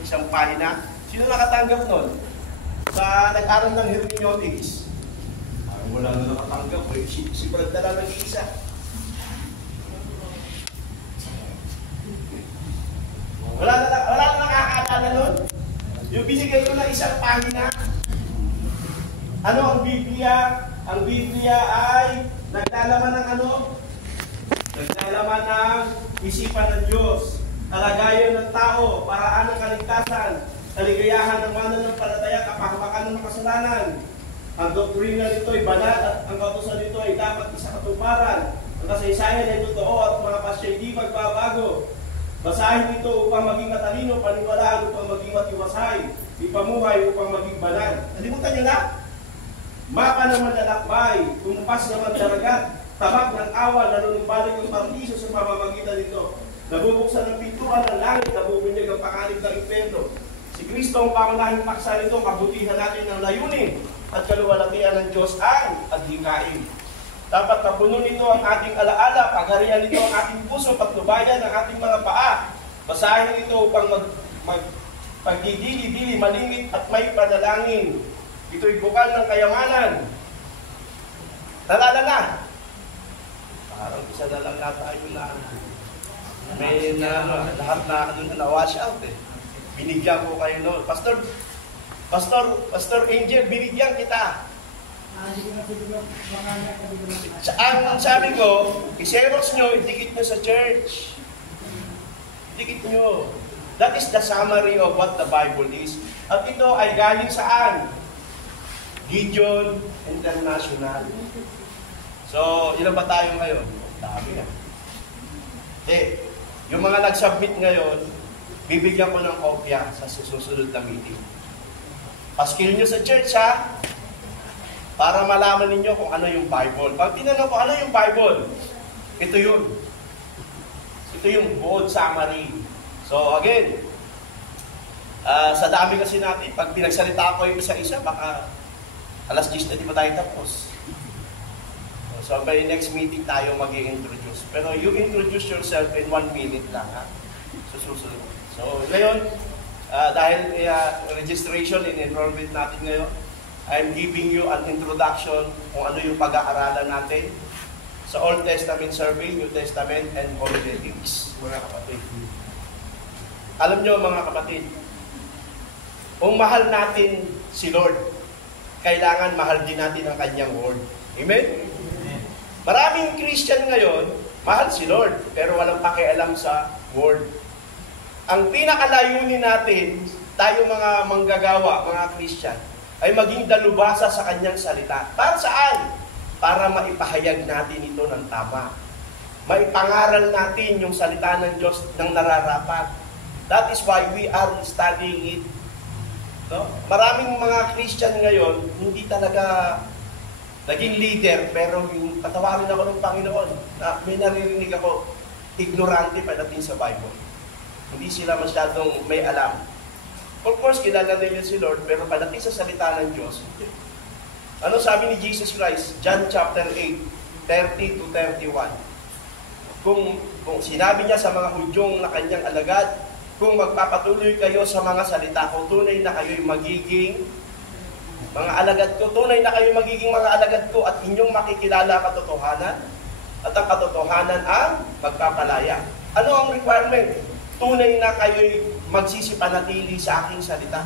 isang pahina. Sino nakatanggap nun? Sa nag-aral ng hermeneutics. Parang wala na nakatanggap. Si Brad na lang nag-iisa. Wala na nakakaalala nun. Yung binigay ko na isang pahina. Ano ang Biblia? Ang Biblia ay naglalaman ng ano? Naglalaman ng isipan ng Diyos. Kalagayan ng tao, paraan ng kaligtasan, kaligayahan ng mananampalataya, kapahamakan ng kasalanan. Ang doktrina nito ay banal at ang kautusan nito ay dapat isa katuparan. Ang kasaysayan ay totoo at mga pasya hindi magbabago. Basahin ito upang maging matalino, paniwalaan upang maging matiwasay, ipamuhay upang maging banal. Nalimutan nyo na? Mapa naman lalakbay, kumpas naman daragat, tabak ng awa, nanunumbalik ang partiso sa pamamagitan nito. Nabubuksan ng pintuan ng langit, nabubunyag ang panganib ng impyerno. Si Kristo ang pangunahing paksa nito, kabutihan natin ng layunin at kaluwalhatian ng Diyos ang adhikain. Dapat kapuno nito ang ating alaala, pagharian nito ang ating puso, pagtubayan ng ating mga paa. Basahin ito upang pagdidili-dili, malingit at may panalangin. Ito'y bukal ng kayamanan. Nalala. Parang isa na lang nata yung may lahat na na-wash out eh. Binigyan ko kayo noon. Pastor Angel, binigyan kita. Ang sabi ko, i-xerox nyo, idikit nyo sa church. Idikit nyo. That is the summary of what the Bible is. At ito ay galing saan? Gideon International. So, ilan ba tayo ngayon? Dami na. Yung mga nag-submit ngayon, bibigyan ko ng kopya sa susunod na meeting. Paskil nyo sa church, ha? Para malaman ninyo kung ano yung Bible. Pag tinanong ko, ano yung Bible? Ito yun. Ito yung buod summary. So, again, sa dami kasi natin, pag pinagsalita ko yung isa-isa, baka alas 10 na di pa tayo tapos. So, by next meeting tayo mag-i-introduce. Pero you introduce yourself in 1 minute lang, ha? Susunod. So, ngayon, dahil registration and enrollment natin ngayon, I'm giving you an introduction kung ano yung pag-aaralan natin sa Old Testament survey, New Testament, and Apologetics, mga kapatid. Alam nyo, mga kapatid, kung mahal natin si Lord, kailangan mahal din natin ang kanyang word. Amen? Maraming Christian ngayon, mahal si Lord, pero walang pakialam sa word. Ang pinakalayunin natin, tayo mga manggagawa, mga Christian, ay maging dalubhasa sa kanyang salita. Para saan? Para maipahayag natin ito ng tama. Maipangaral natin yung salita ng Diyos ng nararapat. That is why we are studying it. No? Maraming mga Christian ngayon, hindi talaga naging leader, pero yung patawarin ako ng Panginoon, na may naririnig ako, ignorante pagdating sa Bible. Hindi sila masyadong may alam. Of course, kilala nila si Lord, pero pagdating sa salita ng Diyos, ano sabi ni Jesus Christ? John chapter 8, 30 to 31. Kung sinabi niya sa mga Hudyong na kanyang alagad, kung magpapatuloy kayo sa mga salita ko, tunay na kayo'y magiging mga alagad ko, tunay na kayo magiging mga alagad ko at inyong makikilala katotohanan at ang katotohanan ang magpapalaya. Ano ang requirement? Tunay na kayo'y magsisipanatili sa aking salita.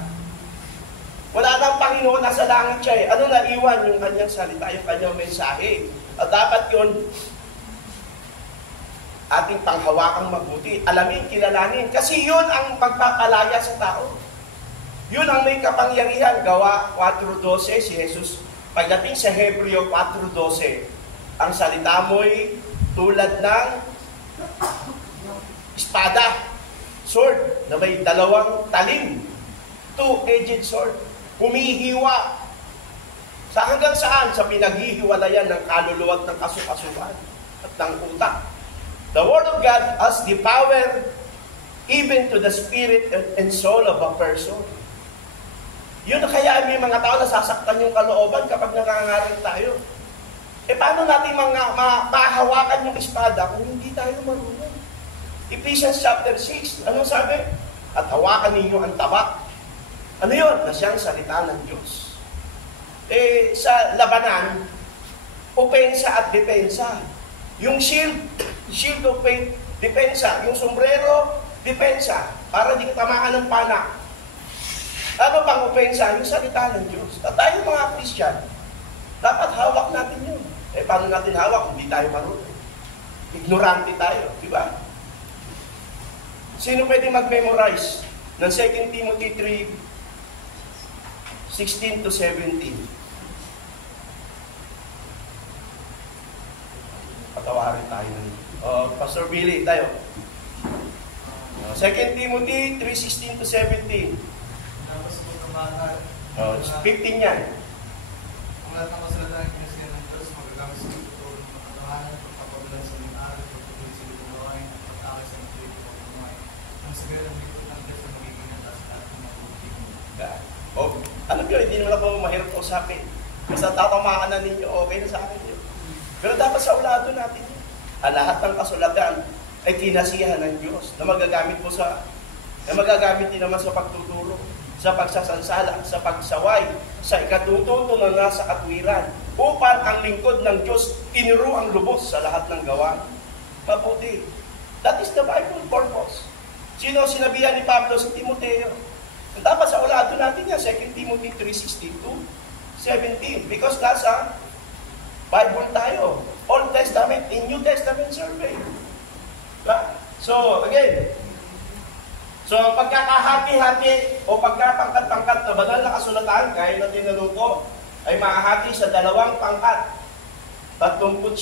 Wala nang Panginoon, nasa langit siya eh. Ano naiwan? Yung kanyang salita, yung kanyang mensahe. At dapat yun, ating panghawakang mabuti. Alamin, kilalanin. Kasi yun ang magpapalaya sa tao. Yun ang may kapangyarihan. Gawa 4.12, si Jesus. Pagdating sa Hebreo 4.12, ang salita mo'y tulad ng espada, sword, na may dalawang talim. Two-edged sword. Humihiwa. Sa hanggang saan? Sa pinaghihiwalayan ng kaluluwa at ng kasukasuan at ng utak. The Word of God has the power even to the spirit and soul of a person. Yun kaya may mga tao nasasaktan yung kalooban kapag nangangaral tayo. Paano natin mahahawakan yung espada kung hindi tayo marunong? Ephesians chapter 6, anong sabi? at hawakan ninyo ang tabak. Ano yun? Na siyang salita ng Diyos. Sa labanan, opensa at depensa. Yung shield of faith, depensa. Yung sombrero, depensa. Para di ka tamaan ng pana. Ano pang opensa? Yung salita ng Diyos. At tayo mga Christian, dapat hawak natin yun. Paano natin hawak? Hindi tayo marunong. Ignorante tayo, di ba? Sino pwede mag-memorize ng 2 Timothy 3, 16 to 17? Patawarin tayo. Pastor Billy, tayo. 2 Timothy 3, 16 to 17. Tapos po ng bata, 15 yan. ang lahat ng kasalatan ng Kristo ng Diyos, magagamit sa tutulong ng katotohanan, pagpapagulan sa mga araw, pagpapagod sa litong gawain, pagpapakay sa mga tuwing ng kumain. Ang sabihin ng likod ng Diyos na magiging atas at lahat ng mabuting. Alam nyo, hindi naman ako mahirap usapin. Basta tatamaan na ninyo, okay na sa akin yun. Pero dapat sa ulado natin yun. Ang lahat ng kasulatan ay kinasiyahan ng Diyos na magagamit din naman sa pagtuturo, sa pagsasansala, sa pagsaway, sa ikatututo na nasa katwiran, upang ang lingkod ng Diyos tinuro ang lubos sa lahat ng gawa. Mabuti. That is the Bible purpose. Sino sinabihan ni Pablo sa Timoteo? Dapat sa ulado natin yan, 2 Timothy 3:16 to 17. Because nasa Bible tayo. Old Testament and New Testament survey. So, again, pagkakahati-hati o pagkapangkat-pangkat na banal na kasulatan, gaya na tinanong ko, ay makahati sa 2 pangkat. 39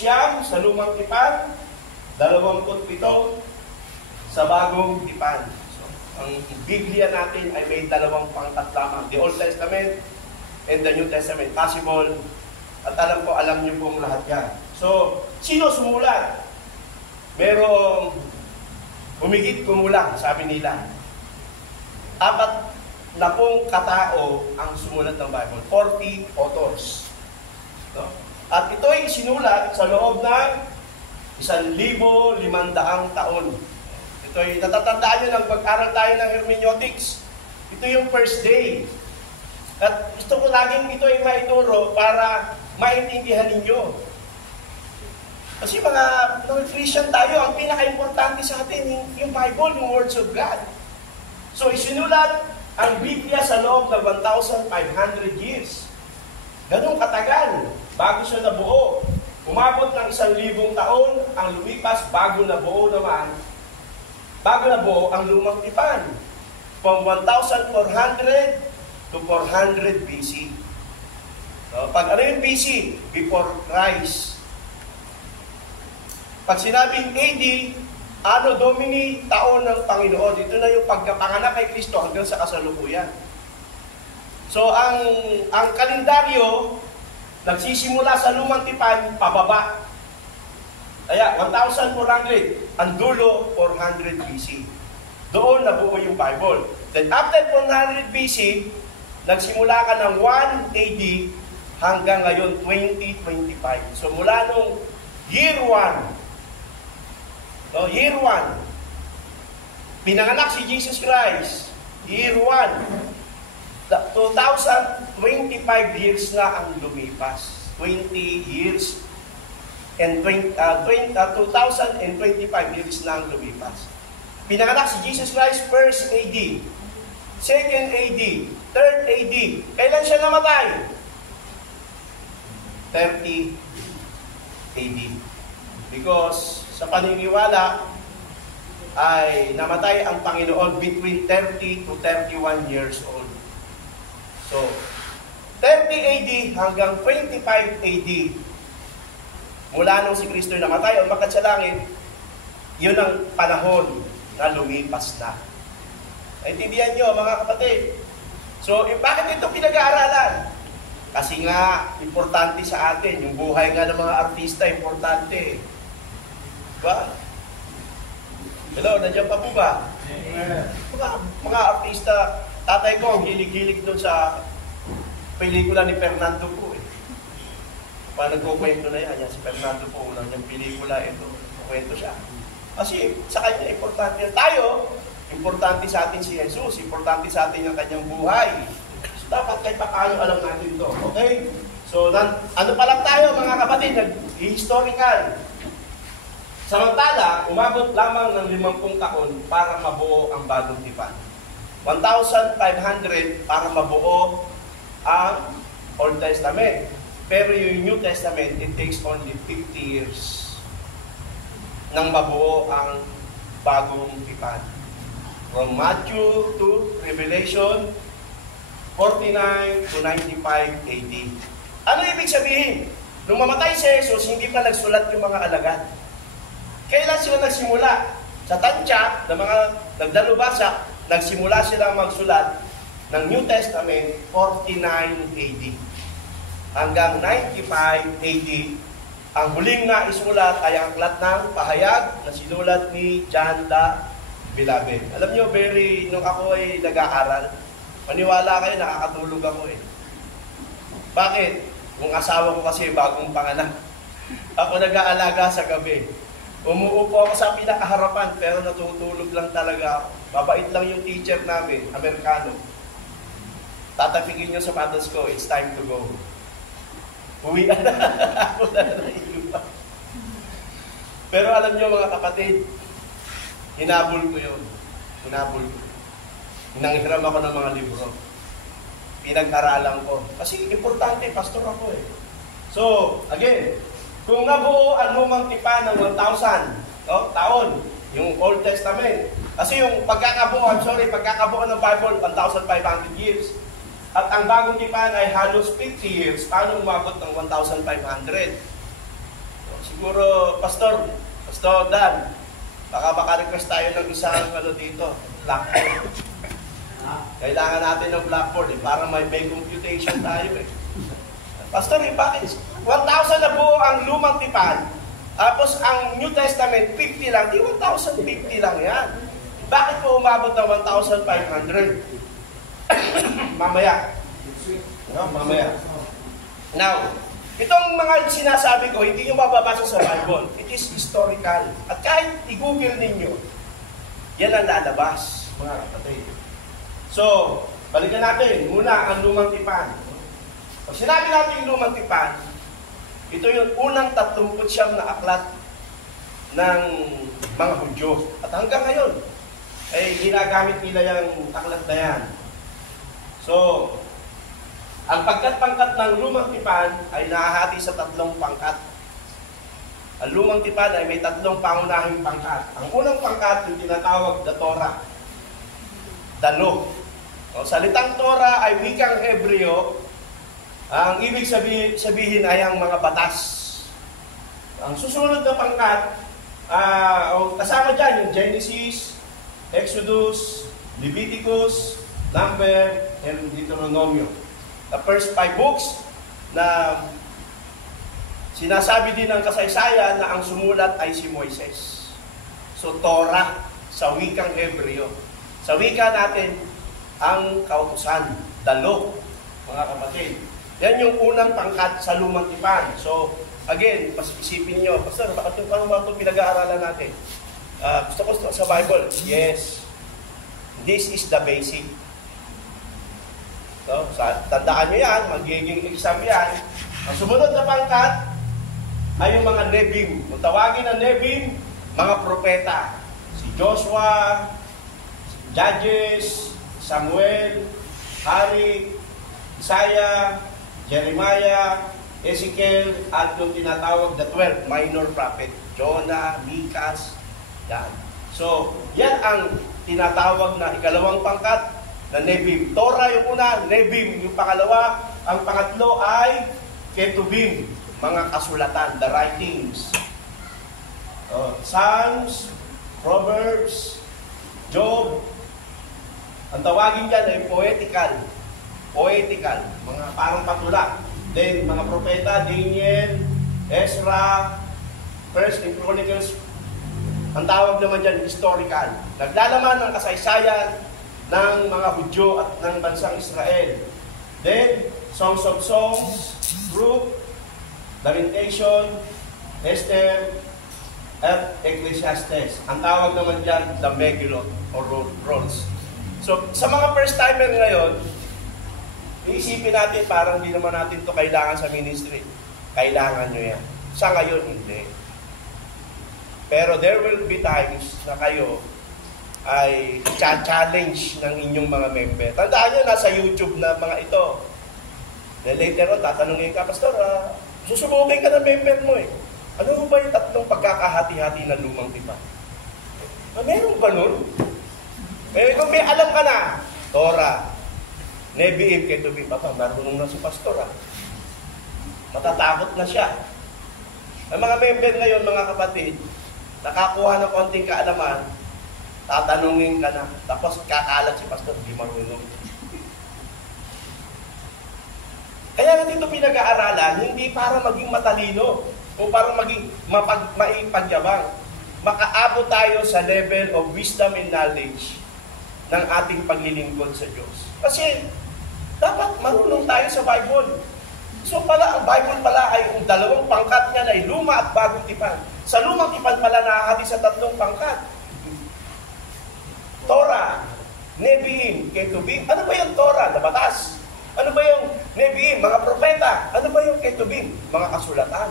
sa lumang tipan, 27 sa bagong tipan. So, ang Biblia natin ay may 2 pangkat lamang. The Old Testament and the New Testament. Possible. At alam niyo pong lahat yan. So, sino sumulat? Merong humigit kumulang, sabi nila. 40 katao ang sumulat ng Bible. 40 authors. No? At ito ay sinulat sa loob ng 1,500 taon. Ito ay natatandaan nyo nang pag-aral tayo ng hermeneutics. Ito yung first day. At gusto ko laging ito ay maituro para maintindihan ninyo. Kasi mga Christian tayo, ang pinaka-importante sa atin, yung Bible, yung Words of God. So, isinulat ang Biblia sa loob ng 1,500 years. Ganun katagal, bago siya nabuo. Umabot ng 1,000 taon ang lumipas bago nabuo ang lumang tipan. From 1,400 to 400 BC. So, pag ano yung BC? Before Christ. Pag sinabing AD, Anno Domini, taon ng Panginoon. Ito na yung pagkapanganak kay Kristo hanggang sa kasalukuyan. So, ang kalendaryo, nagsisimula sa lumang tipan, pababa. Kaya, 1,400. Ang dulo, 400 BC. Doon nabuo yung Bible. Then, after 400 BC, nagsimula ka ng 1 AD hanggang ngayon, 2025. So, mula nung year 1, year 1, pinanganak si Jesus Christ. Year 1, 2025 years na ang lumipas. 20 years and 2025 years na ang lumipas. Pinanganak si Jesus Christ, 1st AD, 2nd AD, 3rd AD. Kailan siya namatay? 30 AD. Because sa paniniwala ay namatay ang Panginoon between 30 to 31 years old. So, 30 AD hanggang 25 AD, mula nung si Kristo namatay o umakyat sa langit, yun ang panahon na lumipas na. Naintindihan nyo, mga kapatid? So, bakit ito pinag-aaralan? Kasi nga, importante sa atin. Yung buhay nga ng mga artista, importante. Diba? Hello, nandiyan pa po ba? Mga artista, tatay ko, ang hilig-hilig doon sa pelikula ni Fernando po. Paano nagkukwento na yan? Yan si Fernando po, unang niyang pelikula, ito, kwento siya. Kasi sa kanya, importante yan. Tayo, Importante sa atin si Jesus, importante sa atin ang kanyang buhay. So, dapat kahit paano alam natin to. Okay? So, ano pa lang tayo mga kapatid, historical. Samantala, umabot lamang ng 50 taon para mabuo ang bagong tipan. 1,500 para mabuo ang Old Testament. Pero yung New Testament, it takes only 50 years nang mabuo ang bagong tipan. From Matthew to Revelation, 49 to 95 AD. Ano ibig sabihin? Nung mamatay si Jesus, hindi pa nagsulat yung mga alagad. Kailan sila nagsimula? Sa tansya ng mga nagdalubasa, nagsimula silang magsulat ng New Testament 49 AD. Hanggang 95 AD, ang huling na isulat ay ang aklat ng pahayag na sinulat ni John the Beloved. Alam nyo, nung ako ay nag-aaral, maniwala kayo, nakakatulog ako eh. Bakit? Yung asawa ko kasi bagong panganak. Ako nag-aalaga sa gabi. Umuupo ako sa pinakaharapan, pero natutulog lang talaga ako. Mabait lang yung teacher namin, Amerikano. Tatapigin yung sapatos ko, it's time to go. Uwi na. Ako na naiiwan. Pero alam nyo mga kapatid, hinabol ko yun. Hinabol ko. Nanghiram ako ng mga libro. Pinag-aralan ko. Kasi importante, pastor ako eh. So, again, kung nabuo ang lumang tipan ng 1,000 taon, yung Old Testament, kasi yung pagkakabuo ng Bible, 1,500 years. At ang bagong tipan ay halos 50 years. Paano umabot ng 1,500? So, siguro, Pastor Dan, baka maka-request tayo ng isang dito, blackboard. Kailangan natin ng blackboard para may computation tayo eh. Pastor, bakit 1,000 na buo ang lumang tipan, tapos ang New Testament 50 lang, di 1,050 lang yan. Bakit po umabot ng 1,500? Mamaya. Mamaya. Now, itong mga sinasabi ko, hindi nyo mababasa sa Bible. It is historical. At kahit i-google ninyo, yan ang lalabas, mga kapatid. So, balikan natin. Muna, ang lumang tipan. Pag sinabi natin yung lumang tipan, ito yung unang 39 na aklat ng mga Hudyo. At hanggang ngayon, ay ginagamit nila yung aklat na yan. So, ang pangkat ng lumang tipan ay nahahati sa 3 pangkat. Ang lumang tipan ay may 3 pangunahing pangkat. Ang unang pangkat yung tinatawag na Torah. The Law. Salitang Torah ay wikang Hebreo. Ang ibig sabihin ay ang mga batas. Ang susunod na pangkat, kasama dyan yung Genesis, Exodus, Leviticus, Number, and Deuteronomio. The first 5 books na sinasabi din ng kasaysayan na ang sumulat ay si Moises. So, Torah sa wikang Hebreo. Sa wika natin, ang kautusan, the law, mga kapatid. Yan yung unang pangkat sa lumang tipan. So, again, isipin nyo, Pastor, bakit yung paano ito pinag-aaralan natin? Gusto ko sa Bible. Yes. This is the basic. So, tandaan nyo yan, magiging exam yan. Ang sumunod na pangkat ay yung mga Nebim. Kung tawagin ng Nebim, mga propeta. Si Joshua, si Judges, Samuel, Hari, Isaiah, Jeremiah, Ezekiel, at yung tinatawag na 12 minor prophet. Jonah, Micah, yan. So, yan ang tinatawag na ikalawang pangkat na Nebim. Torah yung una, Nebim yung pangalawa, ang pangatlo ay Ketubim, mga kasulatan, the writings. Psalms, Proverbs, Job. Ang tawagin dyan ay poetical. Poetical, mga parang patula. Then, mga propeta, Daniel, Ezra, First and Chronicles. Ang tawag naman dyan, historical. Naglalaman ng kasaysayan ng mga Hudyo at ng bansang Israel. Then, Songs of Songs, Ruth, Lamentation, Esther, at Ecclesiastes. Ang tawag naman dyan, the Megillot or Rolls. So, sa mga first-timer ngayon, iisipin natin parang hindi naman natin to kailangan sa ministry. Kailangan nyo yan. Sa ngayon, hindi. Pero there will be times na kayo ay challenge ng inyong mga member. Tandaan nyo, nasa YouTube na mga ito. Then later on, tatanungin ka, Pastor, susubukin ka ng member mo eh. Ano ba yung tatlong pagkakahati-hati ng lumang tipan? Meron ba nun? Eh, kung may alam ka na, Torah, Nevi'im, Ketubim, marunong na si Pastor Matatakot na siya. Ang mga member ngayon, mga kapatid, nakakuha ng konting kaalaman, tatanungin ka na, tapos kakalat si Pastor, hindi marunong. Kaya natin ito pinag-aaralan, hindi para maging matalino, o para maging maipagyabang. Makaabot tayo sa level of wisdom and knowledge ng ating paglilingkod sa Diyos. Kasi, dapat marunong tayo sa Bible. So pala, ang Bible pala ay yung dalawang pangkat niya ay luma at bagong tipan. Sa lumang tipan pala nakahati sa tatlong pangkat. Torah, Nevi'im, Ketubim. Ano ba yung Torah? Na batas. Ano ba yung Nevi'im? Mga propeta. Ano ba yung Ketubim? Mga kasulatan.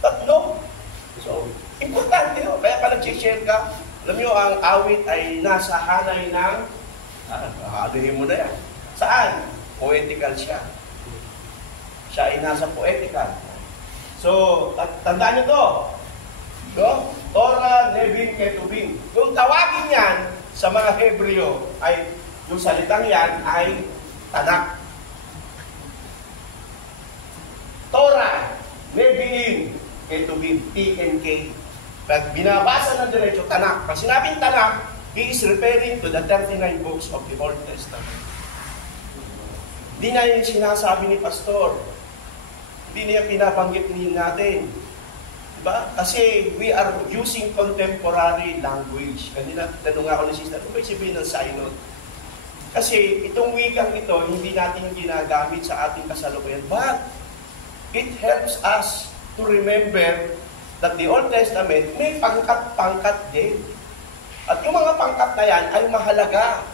Tatlo. So, importante yun. Kaya pag nag-share ka, alam nyo, ang awit ay nasa hanay ng, aalihin mo na yan. Saan? Poetical siya. Siya ay nasa poetical. So, tandaan nyo to. So, Torah, Nevi'im, Ketubim. Yung tawagin yan sa mga Hebreo ay, yung salitang yan ay Tanakh. Torah, Nevi'im, Ketubim, T-N-K. Pag binabasa ng diretso, Tanakh. Pag sinabing Tanakh, he is referring to the 39 books of the Old Testament. Hindi na yung sinasabi ni Pastor. Hindi niya pinabanggit natin. Diba? Kasi we are using contemporary language. Kanina, tanong ako ni Sister, ano ba sabihin ng synod? Kasi itong wikang ito, hindi natin ginagamit sa ating kasalukuyan. But, it helps us to remember that the Old Testament may pangkat-pangkat din. At yung mga pangkat na yan ay mahalaga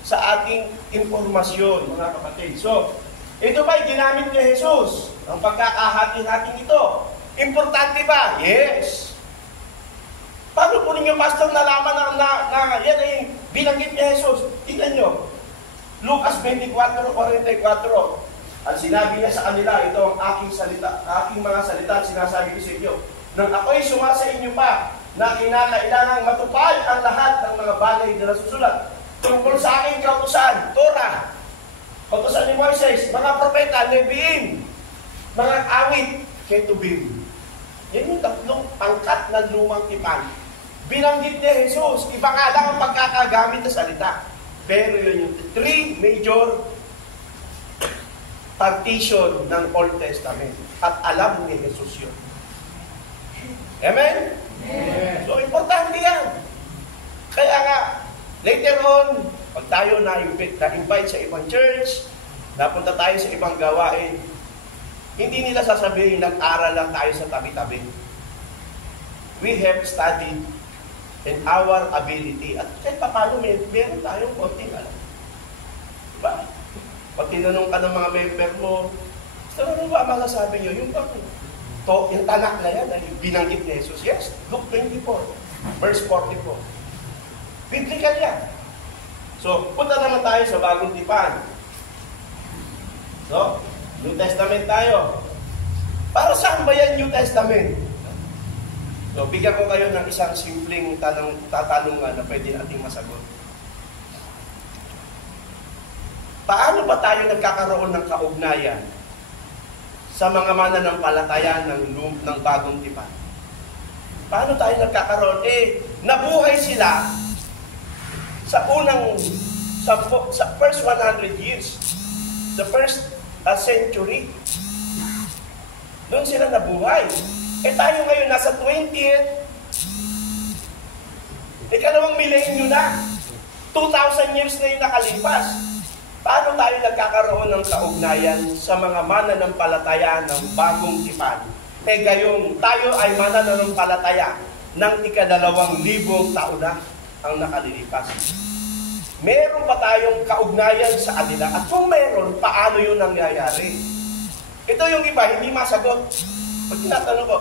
sa ating informasyon, mga kapatid. So, ito ba'y ginamit ni Jesus? Ang pagkakahati-hating ito. Importante ba? Yes. Paano po ninyo, Pastor, nalaman na yan ay binanggit ni Jesus? Tingnan nyo. Lucas 24:44. At sinabi niya sa kanila, ito ang aking salita, aking mga salita, sinasabi ko sa inyo. Nang ako'y sumasa inyo pa, na kinakailangang matupad ang lahat ng mga bagay na nasusulat. Tungkol sa aking kautusan, Torah, kautusan ni Moises, mga propeta, Nevi'im, mga awit, Ketubim. Yan yung tatlong pangkat ng lumang tipan. Binanggit ni Jesus, iba nga lang ang pagkakagamit na salita. Pero yun yung three major partition ng Old Testament. At alam ni Jesus yun. Amen? Amen. So, importante yan. Kaya nga, later on, pag tayo na-invite sa ibang church, napunta tayo sa ibang gawain, hindi nila sasabihin, nag-aral lang tayo sa tabi-tabi. We have studied in our ability. At kahit paano, meron tayong konting alam. Diba? Pag tinanong ka ng mga member mo, ano ba masasabi nyo? Yung Tanakh na yan, ay binanggit ni Jesus. Yes, Luke 24, verse 44. Biblical yan. So, punta naman tayo sa bagong tipan. So, New Testament tayo. Para saan ba yan New Testament? So, bigyan ko kayo ng isang simpleng tatanungan na pwede nating masagot. Paano ba tayo nagkakaroon ng kaugnayan sa mga mananampalataya ng bagong tipan? Paano tayo nagkakaroon? Nabuhay sila sa first 100 years. The first century. Doon sila nabuhay. Tayo ngayon nasa 20th. Ikalawang milenyo na. 2,000 years na yung nakalipas. Paano tayo nagkakaroon ng kaugnayan sa mga mananampalataya ng bagong tipan? Gayong tayo ay mananampalataya ng 2,000 taon na ang nakalilipas. Meron pa tayong kaugnayan sa kanila. At kung meron, paano yun nangyayari? Ito yung iba, hindi masagot. Pag tinatanong ko,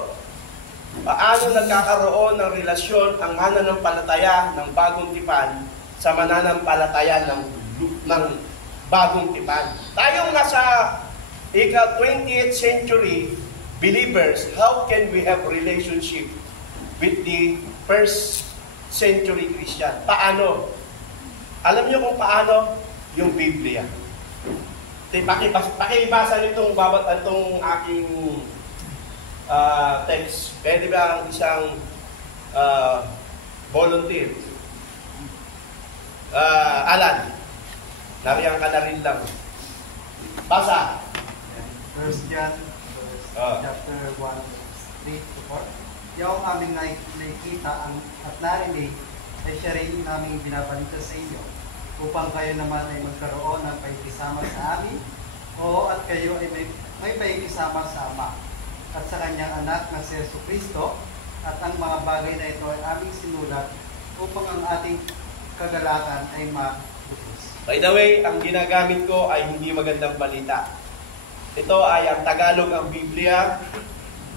paano nagkakaroon ng relasyon ang mananampalataya ng bagong tipan sa mananampalataya ng bagong tipan? Tayong nasa 20th century believers, how can we have relationship with the first century Christian? Paano? Alam niyo kung paano? Yung Biblia. Pakibasa nitong aking text. Pwede ba ang isang volunteer? Alan, nariyan ka na rin lang. Basa. 1 John chapter 1, 3 to 4. Yung aming nakikita at narinig ay siya rin naming binabalita sa inyo upang kayo naman ay magkaroon ng pakikisama sa amin at kayo ay may pakikisama sa Ama at sa kanyang anak na si Jesucristo, at ang mga bagay na ito ay aming sinulat upang ang ating kagalakan ay mabukos. By the way, ang ginagamit ko ay hindi magandang balita. Ito ay ang Tagalog ang Biblia,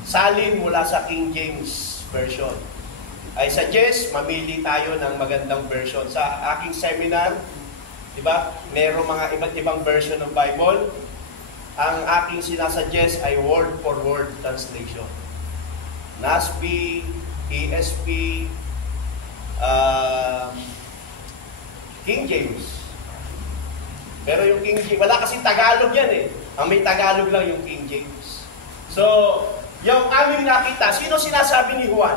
salin mula sa King James Version. I suggest, mamili tayo ng magandang version. Sa aking seminar, di ba, merong mga iba't ibang version ng Bible. Ang aking sinasuggest ay word for word translation. NASB, ESV, King James. Pero yung King James, wala kasing Tagalog yan eh. Ang may Tagalog lang yung King James. So, yung aming nakita, sino sinasabi ni Juan?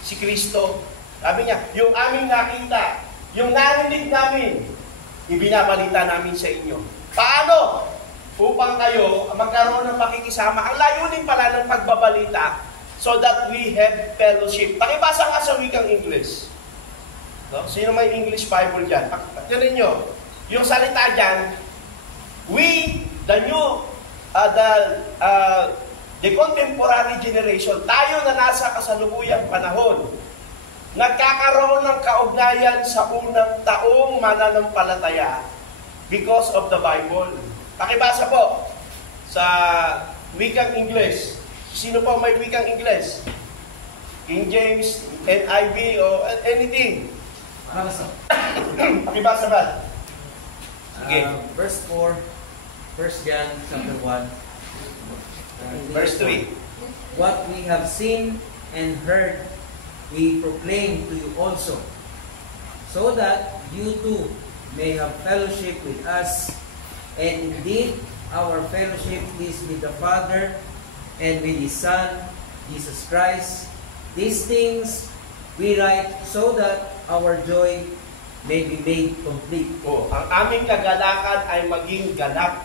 Si Kristo. Sabi niya, yung aming nakita, yung narinig namin, ibinabalita namin sa inyo. Paano? Upang kayo magkaroon ng pakikisama. Ang layunin pala ng pagbabalita so that we have fellowship. Pakibasa nga sa wikang English. No? Sino may English Bible dyan? Tinan nyo. Yung salita dyan, we, the contemporary generation, tayo na nasa kasalukuyang panahon, nagkakaroon ng kaugnayan sa unang taong mananampalataya because of the Bible. Pakibasa po sa wikang English. Sino po may wikang English? King James, NIV, o anything. Pakibasa ba? Sige. Verse 4, 1 John chapter 1. Verse 3. What we have seen and heard, we proclaim to you also, so that you too may have fellowship with us. And indeed, our fellowship is with the Father and with His Son, Jesus Christ. These things we write so that our joy may be made complete. Ang aming kagalakan ay maging ganap.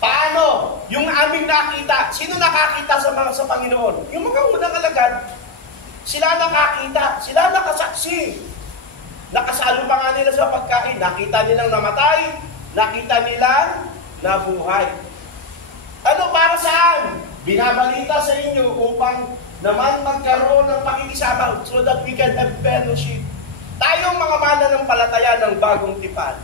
Paano? Yung aming nakita. Sino nakakita sa Panginoon? Yung mga unang alagad. Sila nakakita. Sila nakasaksi. Nakasalo pa nga nila sa pagkain. Nakita nilang namatay. Nakita nilang nabuhay. Ano para saan? Binabalita sa inyo upang naman magkaroon ng pakikisama so that we can have fellowship. Tayong mga mananampalataya ng bagong tipan,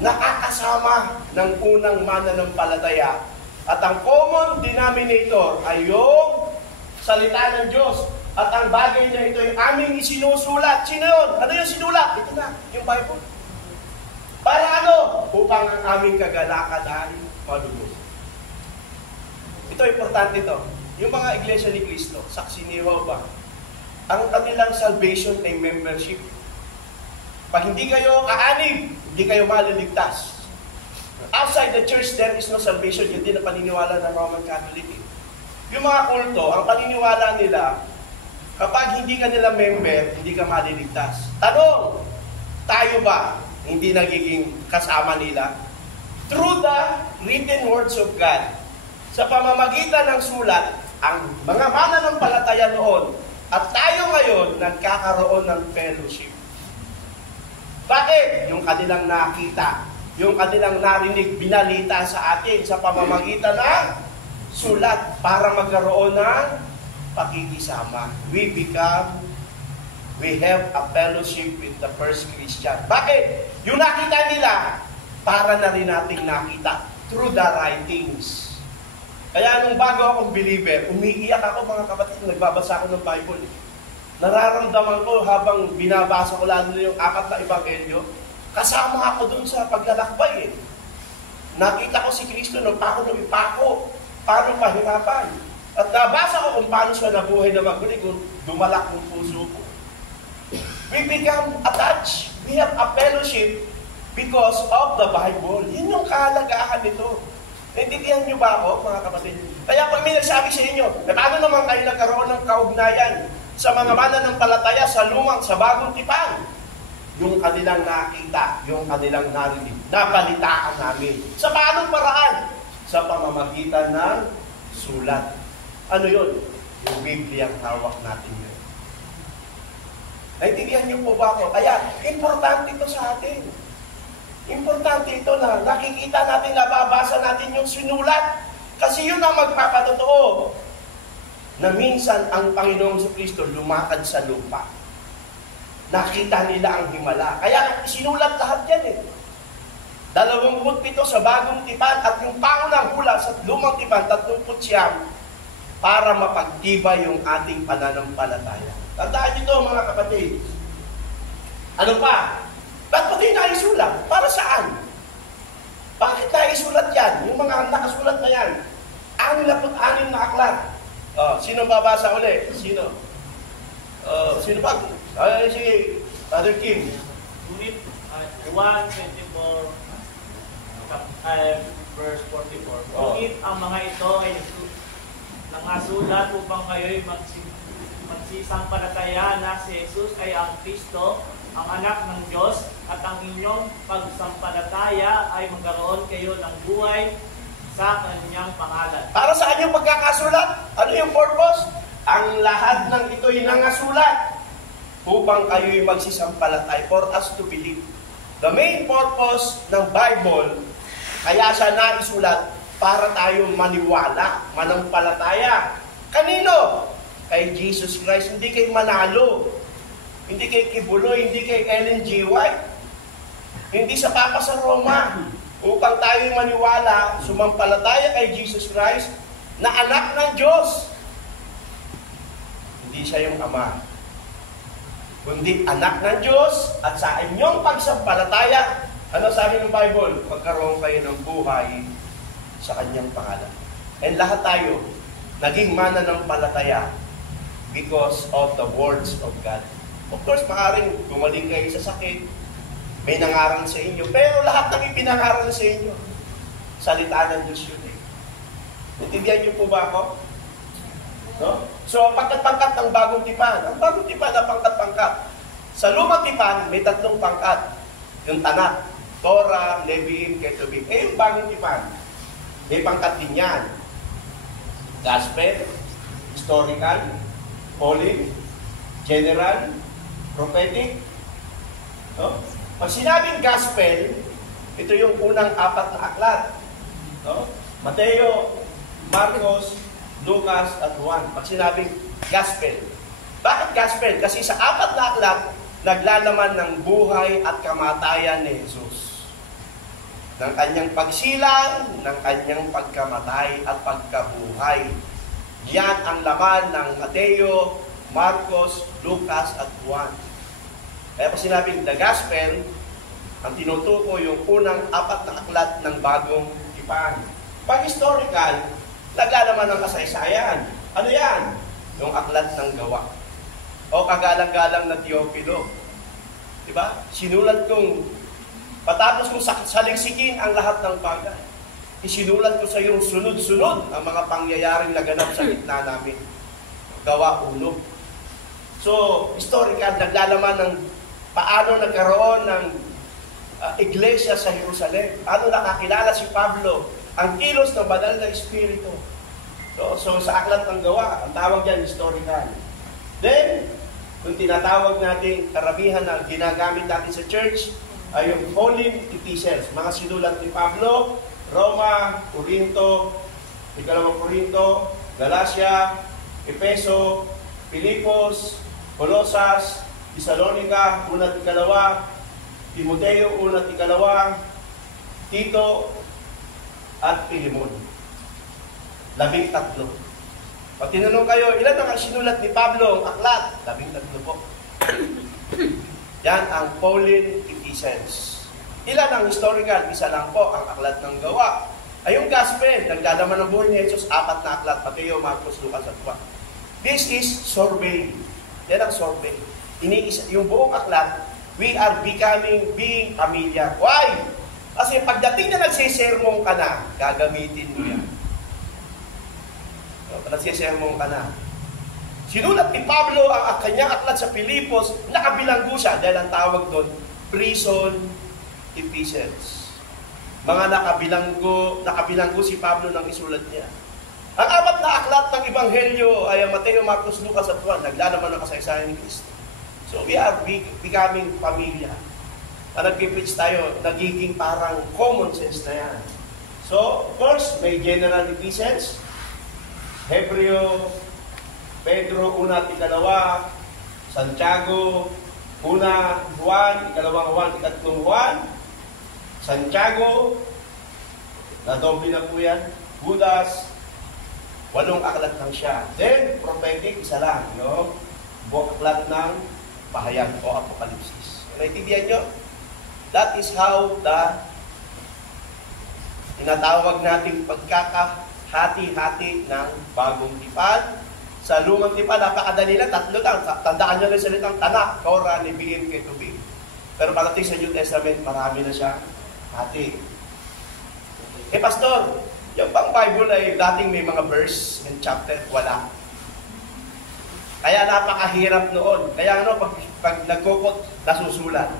nakakasama ng unang mananampalataya. At ang common denominator ay yung salita ng Diyos. At ang bagay na ito yung aming isinusulat. Sino yun? Ano yung sinulat? Ito na, yung Bible. Para ano? Upang ang aming kagalakan ay malubos. Ito, importante ito. Yung mga iglesia ni Cristo, saksi ni Jehovah, ang kanilang salvation ay membership. Pag hindi kayo kaanib, hindi kayo maliligtas. Outside the church, there is no salvation. Yun din ang paniniwala ng Roman Catholic. Yung mga kulto, ang paniniwala nila, kapag hindi ka nila member, hindi ka maliligtas. Tanong, tayo ba hindi nagiging kasama nila? Through the written words of God, sa pamamagitan ng sulat, ang mga mananampalataya noon, at tayo ngayon, nagkakaroon ng fellowship. Bakit? Yung kanilang nakita, yung kanilang narinig, binalita sa atin sa pamamagitan ng sulat para magkaroon ng pakikisama. We have a fellowship with the first Christian. Bakit? Yung nakita nila, para na rin nating nakita through the writings. Kaya nung bago akong believer, umiiyak ako mga kapatid, nagbabasa ako ng Bible. Nararamdaman ko habang binabasa ko lalo na yung 4 na ebanghelyo, kasama ako dun sa paglalakbay eh. Nakita ko si Kristo nung pako ng ipako, paano pahirapan. At nabasa ko kung paano siya nabuhay na maguli kung dumalak ng puso ko. We become attached. We have a fellowship because of the Bible. Yun yung kahalagahan nito. Naintindihan niyo ba ako, mga kapatid? Kaya pag may nagsabi sa inyo, paano naman kayo nagkaroon ng kaugnayan sa mga mananampalataya sa lumang, sa bagong tipan? Yung kanilang nakita, yung kanilang narinig, napalitaan namin. Sa paanong paraan? Sa pamamagitan ng sulat. Ano yun? Yung Biblia ang hawak natin yun. Naintindihan niyo po ba ako? Kaya, importante ito sa atin. Importante ito na nakikita natin, nababasa natin yung sinulat. Kasi yun ang magpapatotoo na minsan ang Panginoong Kristo lumakad sa lupa. Nakita nila ang himala. Kaya sinulat lahat yan eh. 27 sa bagong tipan at yung pangunang hula sa lumang tipan, 39 para mapagtibay yung ating pananampalataya. Tandaan nyo ito mga kapatid. Ano pa? Ba't pati naisulat? Para saan? Bakit naisulat yan? Yung mga nakasulat na yan. 66 na aklat. Sino babasa ulit? Sino? Sino ba? Si Father Kim. Ngunit 1:24 verse 44. Ngunit ang mga ito ay nangasulat upang kayo'y magsisampalataya na si Jesus ay ang Kristo, ang anak ng Diyos, at ang inyong pagsampalataya ay magkaroon kayo ng buhay sa kanyang pangalan. Para saan yung pagkakasulat? Ano yung purpose? Ang lahat ng ito'y nangasulat upang kayo'y magsisampalataya, for us to believe. The main purpose ng Bible, kaya siya naisulat, para tayong maniwala, manampalataya. Kanino? Kay Jesus Christ, hindi kay Manalo, hindi kay Kibuloy, hindi kay Ellen G. White, hindi sa Papa sa Roma, upang tayo maniwala, sumampalataya kay Jesus Christ, na anak ng Diyos. Hindi siya yung Ama, kundi anak ng Diyos, at sa inyong pagsampalataya, ano sabi ng Bible? Magkaroon kayo ng buhay sa kanyang pangalan. And lahat tayo, naging mananampalataya because of the words of God. Of course, maaaring gumaling kayo sa sakit, may nangaral sa inyo, pero lahat ng ipinangaral sa inyo, salita ng Diyos yun eh. Intindihan niyo po ba ako? No? So, pangkat-pangkat ng bagong tipan. Ang bagong tipan na pangkat-pangkat. Sa lumang tipan, may 3 pangkat. Yung Tanakh, Torah, Leviim, Ketubim. Yung bagong tipan, may pangkat din yan. Gospel, historical, holy, general, prophetic. No? Pag sinabing gospel, ito yung unang 4 na aklat. No? Mateo, Marcos, Lucas, at Juan. Pag sinabing gospel. Bakit gospel? Kasi sa 4 na aklat, naglalaman ng buhay at kamatayan ni Jesus. Ng kanyang pagsilang, ng kanyang pagkamatay at pagkabuhay. Yan ang laman ng Mateo, Marcos, Lucas, at Juan. Kaya pag sinabing the gospel, ang tinutuko yung unang 4 na aklat ng bagong tipan. Pag historical, naglalaman ng kasaysayan. Ano yan? Yung aklat ng gawa. O kagalang-galang na Teopilo. Diba? Sinulat kong patapos kong saliksikin ang lahat ng bagay. Isinulat ko sa iyong sunod-sunod ang mga pangyayaring naganap sa gitna namin. Gawa 1. So, historical, naglalaman ng paano nagkaroon ng iglesia sa Jerusalem. Paano nakakilala si Pablo ang kilos ng banal na Espiritu. So sa aklat ng gawa, ang tawag yan, historical. Then, kung tinatawag natin karamihan na ginagamit natin sa church, ay yung Holy Epistles, mga sinulat ni Pablo, Roma, Corinto, Ikalawang Corinto, Galacia, Efeso, Filipos, Colosas, Thessalonica, 1 at 2, Timoteo, 1 at 2, Tito, at Pilimon. 13. Pag tinanong kayo, ilan ang sinulat ni Pablo ang aklat? 13 po. Yan ang Pauline Epistles. Ilan ang historical? Isa lang po ang aklat ng Gawa. Ay yung Gospel, nagdalaman ng buhay ni Jesus, 4 na aklat, Mateo, Marcos, Lucas, at Juan. This is sorbet. Yan ang sorbet. Yung buong aklat, we are being familiar. Why? Kasi pagdating na nagsisermon ka na, gagamitin mo yan. So, nagsisermon ka na. Sinulat ni Pablo ang kanyang aklat sa Filipos, nakabilanggo siya dahil ang tawag doon, prison epistles. Mga nakabilanggo si Pablo ng isulat niya. Ang 4 na aklat ng Ebanghelyo ay ang Mateo, Marcos, Lucas at Juan, naglalaman ng kasaysayan ni Kristo. So we are becoming familiar. Na nag-preach tayo, nagiging parang common sense na yan. So, of course, may general epistles, Hebreo, Pedro, 1 at 2, Santiago, 1 Juan, 2 Juan, 3 Juan, Santiago, nadoble na po yan, Judas, 8 aklat lang siya. Then, prophetic, isa lang, no? Aklat ng Pahayag o Apokalipsis. Naintindihan nyo? That is how tinatawag nating pagkakahati-hati ng bagong tipan. Sa lumang tipan, napakadali lang, 3 lang. Tandaan nyo lang salitang Tanak, Torah, Nevi'im, Ketubim. Pero pagdating sa New Testament, marami na siya hati. Pastor, yung pang Bible ay dating may mga verse and chapter, wala. Kaya napakahirap noon. Kaya pag nagkukot, nasusulat.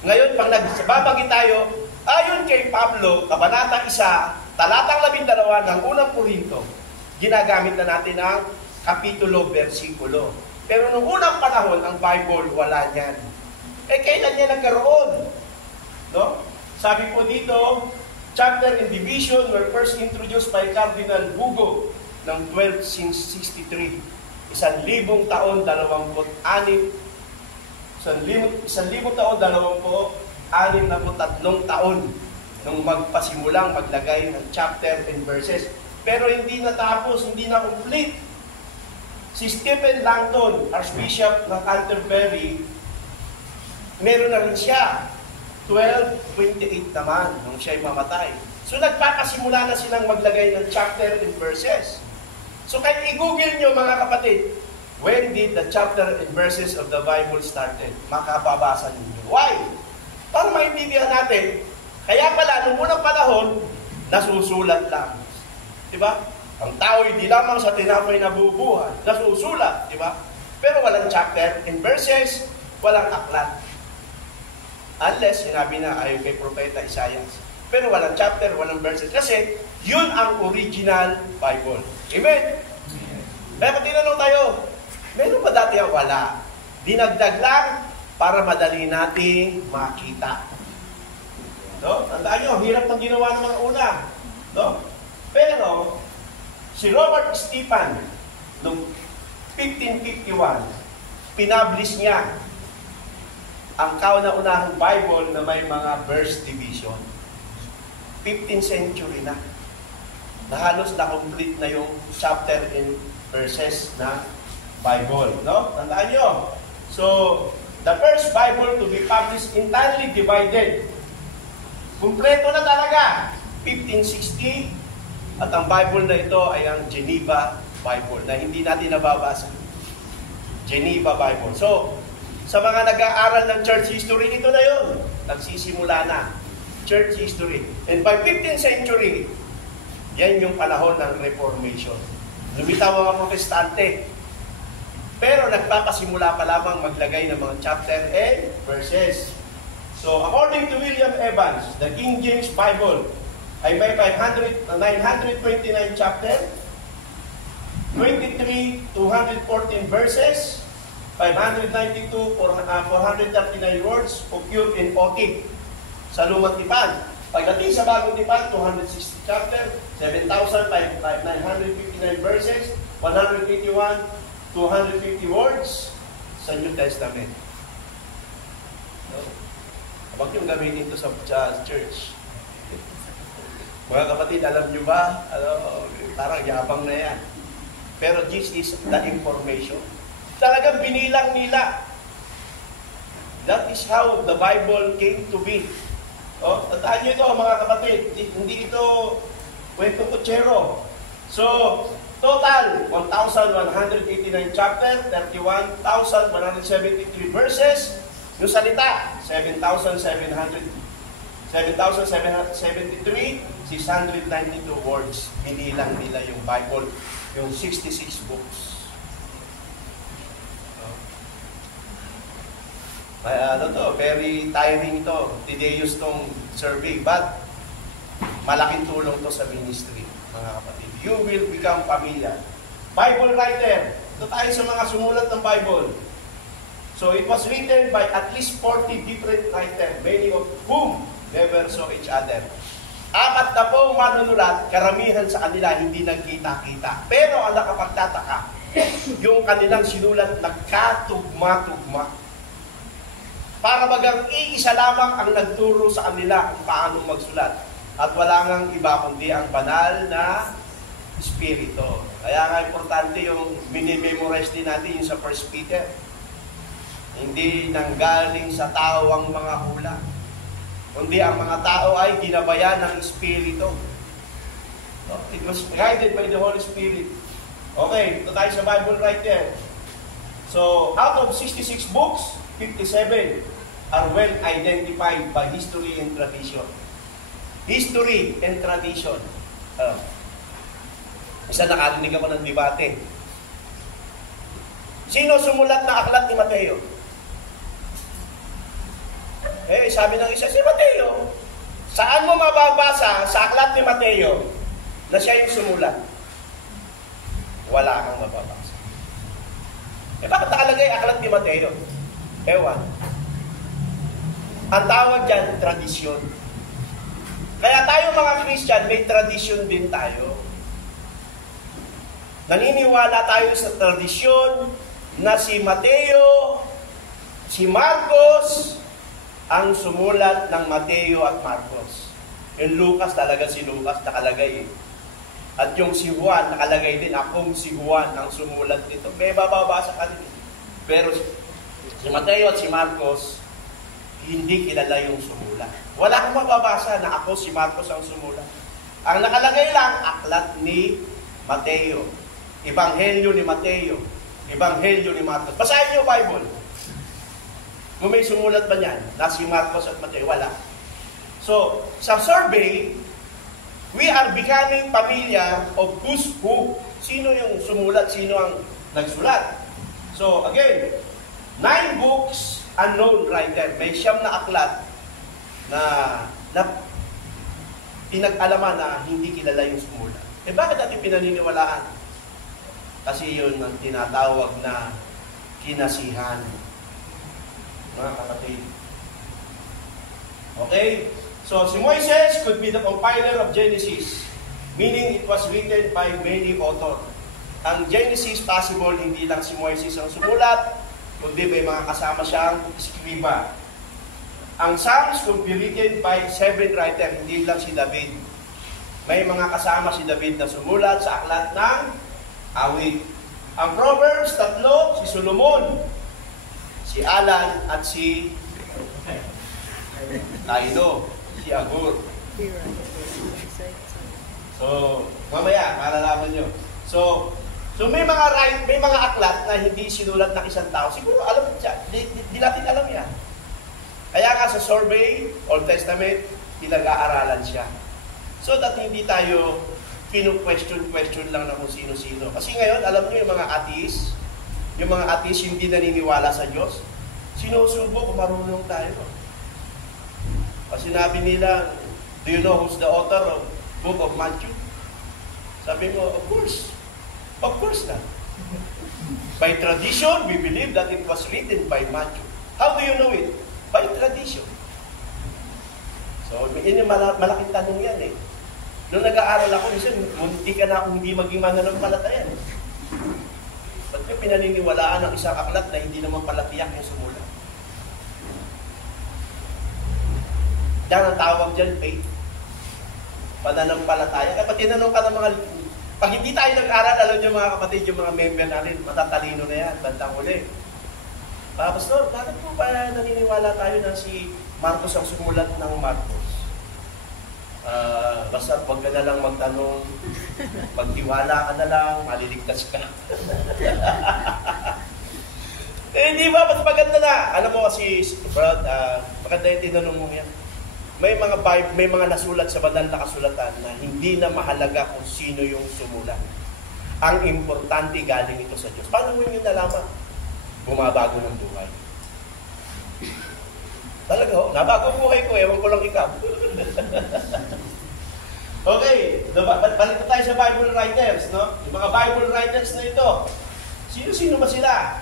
Ngayon, pag nagbabagi tayo, ayon kay Pablo, Kabanata 1, talatang 12 ng unang Korinto, ginagamit na natin ang kapitulo, versikulo. Pero nung unang panahon, ang Bible, wala niyan. Kailan niya nagkaroon? No? Sabi po dito, chapter and division were first introduced by Cardinal Hugo ng 1263. 1,000 taon, 26. 1,000 taon, 63 taon nung magpasimulang maglagay ng chapter and verses. Pero hindi natapos, hindi na complete. Si Stephen Langton, Archbishop ng Canterbury, meron na rin siya. 1228 naman nung siya'y mamatay. So nagpapasimula na silang maglagay ng chapter and verses. So kahit i-google nyo mga kapatid, when did the chapter and verses of the Bible started? Makapabasa ninyo. Why? Para maintindihan natin, kaya pala nung unang panahon, nasusulat lang. Diba? Ang tao hindi lamang sa tinapay na bubuhay, nasusulat. Diba? Pero walang chapter and verses, walang aklat. Unless sinabi na ayon kay Propeta Isaias. Pero walang chapter, walang verses. Kasi yun ang original Bible. Amen? Kaya pag tinanong tayo, meron ba dati ang wala? Dinagdag lang para madali nating makita. No? Tandaan nyo, hirap ng ginawa ng mga una. No? Pero, si Robert Stephan, noong 1551, pinablis niya ang kauna-unahang Bible na may mga verse division. 15th century na. Halos na-complete na yung chapter and verses na Bible. No? Tandaan nyo. So, the first Bible to be published entirely divided. Kumpleto na talaga. 1560. At ang Bible na ito ay ang Geneva Bible na hindi natin nababasa. Geneva Bible. So, sa mga nag-aaral ng church history, ito na yun. Nagsisimula na. Church history. And by 15th century, yan yung panahon ng Reformation. Lumitaw ang mga protestante. Pero nagpapasimula pa lamang maglagay ng mga chapter and verses. So, according to William Evans, the King James Bible ay may 929 chapter, 214 verses, 592, 439 words, occur in OT sa Lumang Tipan. Pagdating sa Bagong Tipan, 260 chapter, 7,959 verses, 181, 250 words sa New Testament. No? Huwag yung gamitin ito sa church. Mga kapatid, alam nyo ba? Parang yabang na yan. Pero this is the information. Talagang binilang nila. That is how the Bible came to be. Tandaan nyo ito, mga kapatid. Hindi ito kwentong kutsero. So, total, 1,189 chapter, 31,173 verses. Yung salita, 7,773, 692 words. Binilang nila yung Bible, yung 66 books. Very tiring ito. Tedious tong survey. But, malaking tulong to sa ministry, mga kapatid. You will become familiar. Bible writer. Ito tayo sa mga sumulat ng Bible. So, it was written by at least 40 different writers, many of whom never saw each other. 40 manunulat, karamihan sa kanila hindi nagkita-kita. Pero ang nakapagtataka, yung kanilang sinulat nagkatugma-tugma. Para bagang iisa lamang ang nagturo sa kanila kung paano magsulat. At wala ngang iba kundi ang banal na Espiritu. Kaya nga importante yung minimemorize din natin yung sa 1 Peter. Hindi nanggaling sa tao ang mga hula. Kundi ang mga tao ay ginabayan ng Espiritu. It was guided by the Holy Spirit. Okay, ito tayo sa Bible right there. So, out of 66 books, 57 are well identified by history and tradition. History and tradition. Isa nakarinig ako ng debate. Sino sumulat ng aklat ni Mateo? Sabi ng isa, si Mateo. Saan mo mababasa sa aklat ni Mateo na siya yung sumulat? Wala kang mababasa. Bakit nakalagay aklat ni Mateo? Ewan. Ang tawag dyan, tradisyon. Kaya tayo mga Christian, may tradisyon din tayo. Naniniwala tayo sa tradisyon na si Mateo, si Marcos, ang sumulat ng Mateo at Marcos. Yung Lucas, talaga si Lucas nakalagay. At yung si Juan, nakalagay din, akong si Juan ang sumulat nito. May bababasa ka rin. Pero si Mateo at si Marcos, hindi kilala yung sumulat. Wala kang mababasa na ako si Marcos ang sumulat. Ang nakalagay lang, aklat ni Mateo. Ebanghelyo ni Mateo. Ebanghelyo ni Marcos. Basahin niyo Bible. Kung may sumulat ba niyan, na si Marcos at Mateo, wala. So, sa survey, we are becoming familiar of who's who. Sino yung sumulat, sino ang nagsulat. So, again, 9 books, unknown writer. May 9 na aklat na pinag-alaman na hindi kilala yung sumulat. Bakit natin pinaniniwalaan? Kasi yun ang tinatawag na kinasihan. Mga kapatid. Okay? So, si Moises could be the compiler of Genesis, meaning it was written by many authors. Ang Genesis, possible, hindi lang si Moises ang sumulat, kundi may mga kasama siyang scriba. Ang Psalms could be written by 7 writers, hindi lang si David. May mga kasama si David na sumulat sa aklat ng awit. Ang Proverbs, 3, si Solomon, si Alan, at si Taino, si Agur. So, mamaya, malalaman nyo. So may mga aklat na hindi sinulat ng isang tao. Siguro alam niya, di natin alam yan. Kaya nga sa survey, Old Testament, pinag-aaralan siya. So that hindi tayo question lang na kung sino-sino. Kasi ngayon, alam niyo yung mga atheist hindi naniniwala sa Diyos, sinusubo kung marunong tayo. Kasi sinabi nila, do you know who's the author of Book of Matthew? Sabi mo, of course. Of course not. By tradition, we believe that it was written by Matthew. How do you know it? By tradition. So, ini malaking tanong yan eh. Nung nag-aaral ako, minsan, munti ka na akong hindi maging mananampalataya. Ba't yung pinaniniwalaan ng isang aklat na hindi naman pala tiyak yung sumulat? Yan ang tawag dyan, faith. Pananampalataya. Kaya pag tinanong ka ng mga... Pag hindi tayo nag-aral, alam niyo mga kapatid, yung mga member natin, matatalino na yan, bandang huli. Pastor, bakit po ba naniniwala tayo na si Marcos ang sumulat ng Marcos? Basta huwag ka na lang magtanong, magtiwala ka na lang, maliligtas ka. Di ba? Mas maganda na. Alam mo kasi, Brad, maganda yung tinanong mo yan. May mga nasulat sa banal na kasulatan na hindi na mahalaga kung sino yung sumulat. Ang importante galing ito sa Diyos. Paano mo yun nalaman? Bumabago ng buhay. Talaga ho, nabago buhay ko, ewan ko lang ikaw. Okay, balik tayo sa Bible writers, no? Yung mga Bible writers na ito, sino-sino ba sila?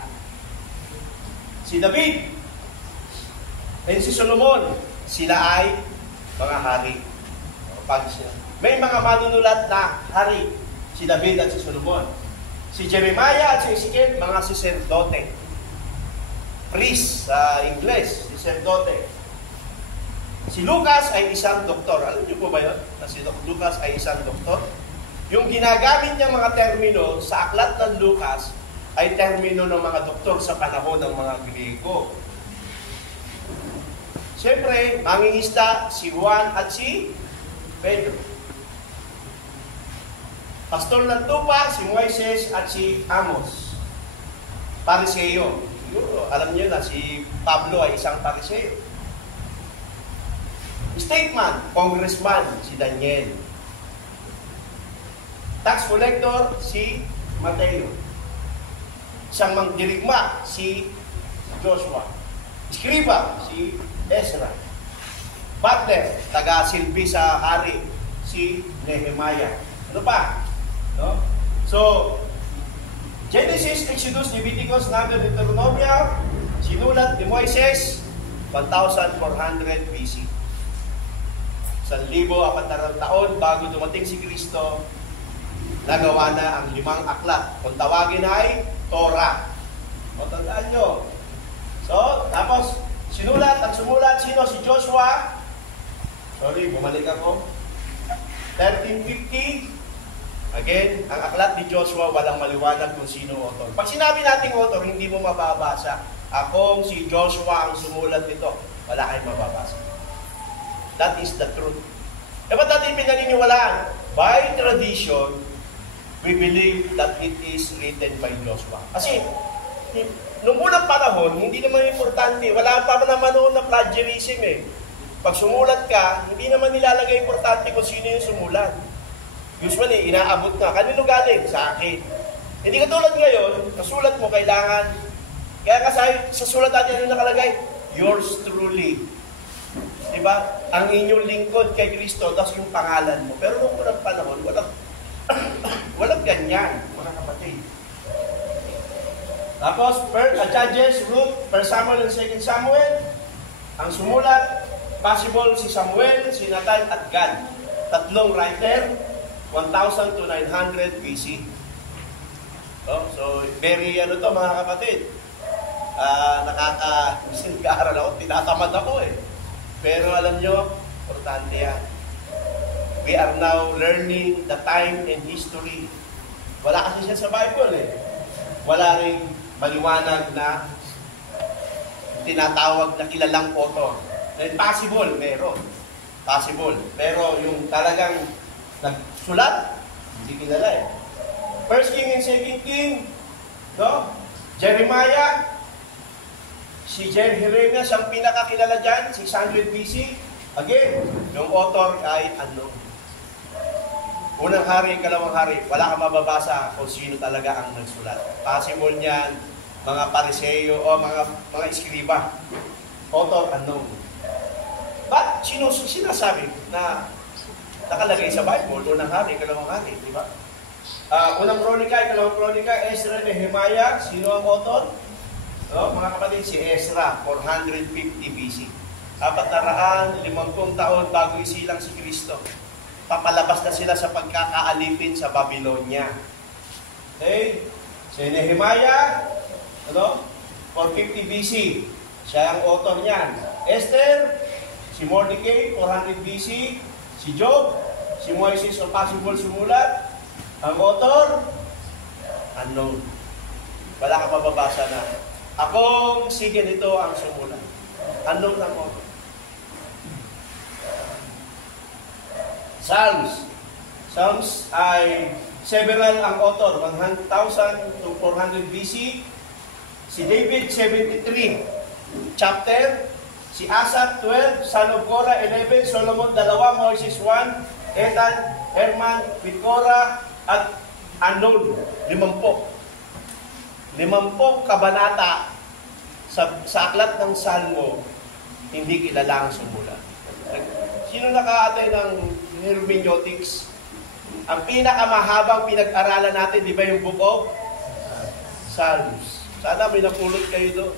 Si David, and si Solomon, sila ay mga hari. May mga manunulat na hari, si David at si Solomon. Si Jeremiah at si Ezekiel, mga sacerdote. Priest sa Ingles, sacerdote. Si Lucas ay isang doktor. Alam niyo po ba yun? Na si Lucas ay isang doktor? Yung ginagamit niyang mga termino sa aklat ng Lucas ay termino ng mga doktor sa panahon ng mga Griego. Siyempre, mangingisda si Juan at si Pedro. Pastor ng tupa, si Moises at si Amos. Pariseo. Alam niyo na, si Pablo ay isang pariseo. Statesman, congressman, si Daniel. Tax collector, si Mateo. Isang mangdirigma, si Joshua. Escriba, si Ezra. Butler, taga-silbi sa hari, si Nehemiah. Ano pa? No? So, Genesis, Exodus, Leviticus, Number, Deuteronomia, sinulat ni Moises, 1,400 BC. 1,400 taon bago dumating si Kristo, nagawa na ang 5 aklat. Kung tawagin ay Torah. O tandaan nyo. So, tapos, sumulat, sino? Si Joshua. Sorry, bumalik ako. 1350. Again, ang aklat ni Joshua, walang maliwanag kung sino author. Pag sinabi nating author, hindi mo mababasa. Akong si Joshua ang sumulat nito, wala kayong mababasa. That is the truth. E ba't natin pinaniniwalaan? By tradition, we believe that it is written by Joshua. Kasi, noong unang panahon, hindi naman importante. Wala pa naman noon na plagiarism eh. Pag sumulat ka, hindi naman nilalagay importante kung sino yung sumulat. Usually, inaabot na. Kanino galing? Sa akin. Hindi katulad ngayon, kasulat mo kailangan. Kaya kasi sa sulat natin ano nakalagay? Yours truly. Diba? Ang inyong lingkod kay Kristo, tapos yung pangalan mo. Pero noong unang panahon, walang ganyan, mga kapatid. Tapos, Judges, Ruth, 1 Samuel and 2 Samuel. Ang sumulat, possible si Samuel, si Nathan at Gad. Tatlong writer, 1,000 to 900 BC. So, very mga kapatid. Nakaka-aral ako, tinatamad ako eh. Pero alam nyo, importante yan. We are now learning the time and history. Wala kasi siya sa Bible eh. Wala rin maliwanag na tinatawag na kilalang author. And possible, meron. Possible. Pero yung talagang nagsulat, hindi kilala eh. First King and Second King, no? Jeremiah, si Jeremias ang pinakakilala dyan, 600 BC. Again, yung author ay unknown. Unang hari, ikalawang hari, wala kang mababasa kung sino talaga ang nagsulat. Possible niyan, mga pariseo o mga eskriba. Author unknown. But, sinasabi na nakalagay sa Bible, unang hari, ikalawang hari, di ba? Unang kronika, ikalawang kronika, Ezra, Nehemiah, sino ang author? No, mga kapatid, si Ezra, 450 BC. 450 taon bago isilang si Kristo. Papalabas na sila sa pagkakaalipin sa Babylonia. Okay? Si Nehemiah, 450 BC. Siya ang author niyan. Esther, si Mordecai, 400 BC. Si Job, si Moises o possible sumulat. Ang author, unknown. Wala ka mababasa na. Akong sige nito ang sumulat. Unknown ang author. Psalms ay several ang author, 1,000 to 400 BC. Si David, 73 chapter. Si Asaph, 12. Son of Korah, 11. Solomon, 2. Moses, 1. Ethan, Herman, with Korah, at unknown, 50 kabanata sa aklat ng Salmo, hindi kilalang sumulat. Sino naka-atay ng hermeneutics? Ang pinakamahabang pinag-aralan natin, di ba yung Book of Psalms? Sana may napulot kayo doon.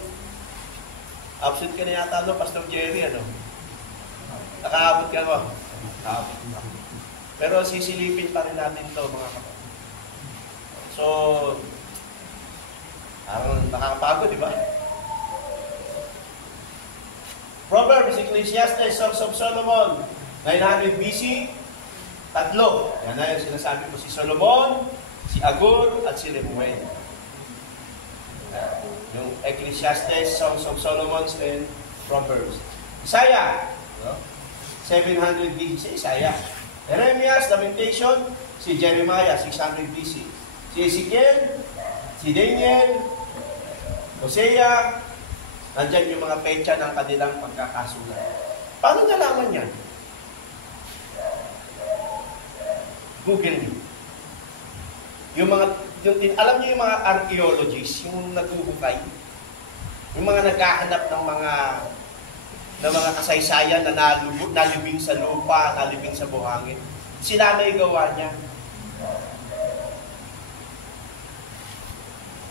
Absent ka na yata, Pastor Jerry, Nakaabot ka ba? Pero sisilipin pa rin natin ito, mga kapatid. So, nakakapagod, di ba? Proverbs, Ecclesiastes, Songs of Solomon, 900 BC, 3. Yan na yung sinasabi ko, si Solomon, si Agur, at si Lemuel. Yung Ecclesiastes, Songs of Solomon, and Proverbs. Isaiah, 700 BC, si Isaiah. Jeremias, Lamentation, si Jeremiah, 600 BC. Si Ezekiel, si Daniel, Hosea, nandyan yung mga petsa ng kanilang pagkakasulat. Paano nalaman yan? Google nyo. Alam niyo yung mga archaeologists, yung naghuhukay, yung mga naghahanap ng mga kasaysayan na nalubing sa lupa, nalubing sa buhangin. Sila may gawa niya.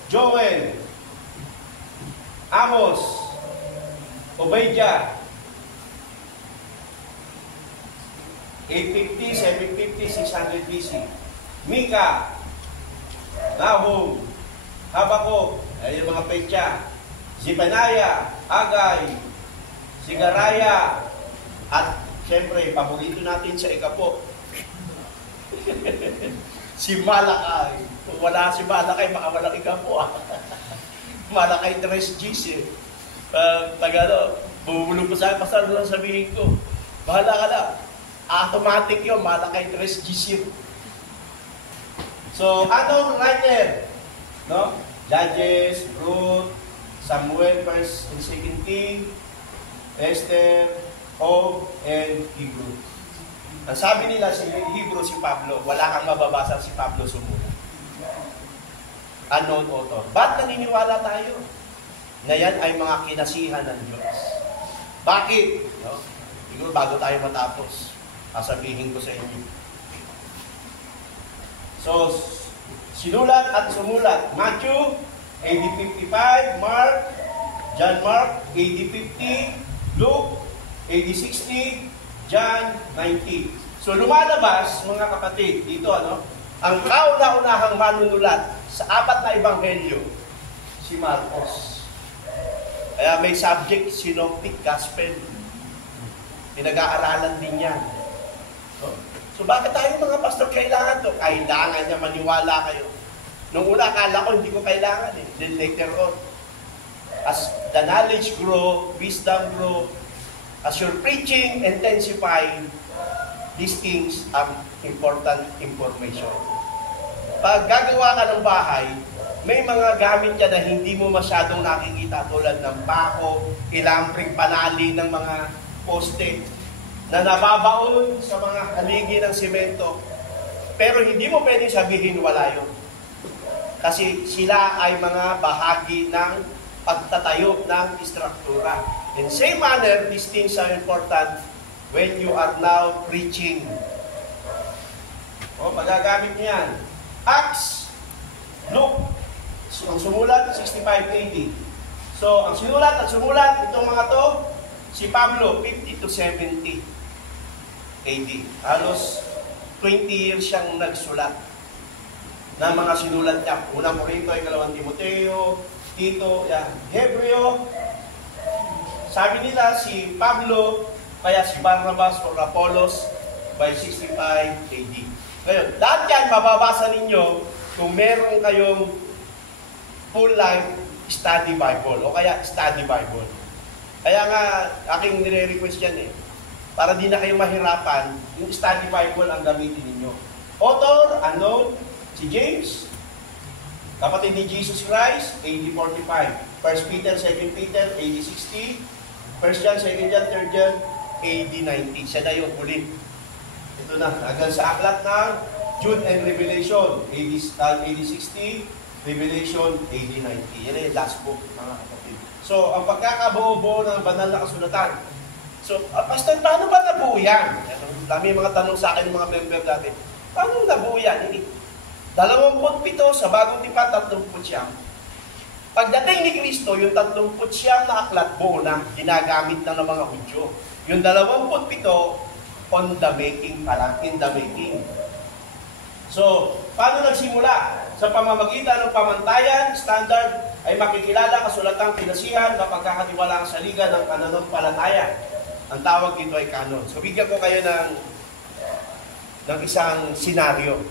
Joel, Amos, Obadiah, 850, 750, 600 BC. Mika, Nahum, Habakuk, ay yung mga petsa. Zephaniah, Agay, Sigaraya, at siyempre, paborito natin sa ikapo. Si Malakay. Kung wala si Malakay, baka walang ikapo. Malakay 3 Gs bumulong ko sa pasal lang sabihin ko. Bahala ka lang. Automatic yun, Malakay 3 Gs yun. So, anong writer? Judges, Ruth, Samuel, 1st and 2nd King, Esther, Job, and Hebrew. Ang sabi nila si Hebrew, si Pablo, wala kang mababasa si Pablo sumulat. Unknown author. Ba't naniniwala tayo na yan ay mga kinasihan ng Diyos? Bakit? Siguro bago tayo matapos, sasabihin ko sa inyo. So, sinulat at sumulat. Matthew, AD 55, John Mark, AD 50, Luke, AD 60, John 90. So, lumalabas, mga kapatid, dito, ang kauna-unahang manunulat sa 4 na ebanghelyo, si Marcos. Kaya may subject, Synoptic Gospel. Pinag-aaralan din yan. So bakit tayo mga pastor kailangan to? Kailangan niya, maniwala kayo. Nung una, akala ko hindi ko kailangan eh. Then later on, as the knowledge grow, wisdom grow, as your preaching intensify, these things are important information. Pag gagawa ka ng bahay, may mga gamit ka na hindi mo masyadong nakikita tulad ng bako, ilampring panali ng mga poste na nababaon sa mga haligi ng simento. Pero hindi mo pwedeng sabihin wala yun. Kasi sila ay mga bahagi ng pagtatayo ng istruktura. In same manner, these things are important when you are now preaching. Magagamit niyan. Acts, Luke, ang sumulat, 65 AD. So, ang sinulat at sumulat, itong mga to, si Pablo, 50 to 70 AD. Halos 20 years siyang nagsulat. na mga sinulat niya. Unang Korinto, ikalawang Timoteo, Tito, yan. Hebreo, sabi nila si Pablo, kaya si Barnabas or Apollos by 65 AD. Ngayon, lahat yan mababasa ninyo kung meron kayong full-length study Bible o kaya study Bible. Kaya nga, aking nire-request yan para di na kayo mahirapan, yung study Bible ang gamitin ninyo. Author, unknown, si James, kapatid ni Jesus Christ, AD 45. 1 Peter, 2 Peter, AD 60. 1 John, 2 John, 3 John, AD 90. Siya na yung huli. Ito na, hanggang sa aklat ng Jude and Revelation, AD 60, Revelation, AD 90. Yan ay last book, mga kapatid. So, ang pagkakabuo-buo ng banal na kasulatan. So, Pastor, paano ba nabuo yan? Dami mga tanong sa akin ng mga member natin. Paano nabuo yan? 27 sa bagong tipan, 30. Pagdating ni Kristo, yung 30 na aklat buo na, ginagamit na ng mga Hudyo. Yung 27, on the making pa lang, in the making. So, paano nagsimula? Sa pamamagitan ng pamantayan, standard, ay makikilala kasulatang pinasihan na pagkakatiwala sa liga ng pananampalataya. Ang tawag dito ay canon. So, bigyan ko kayo ng isang senaryo.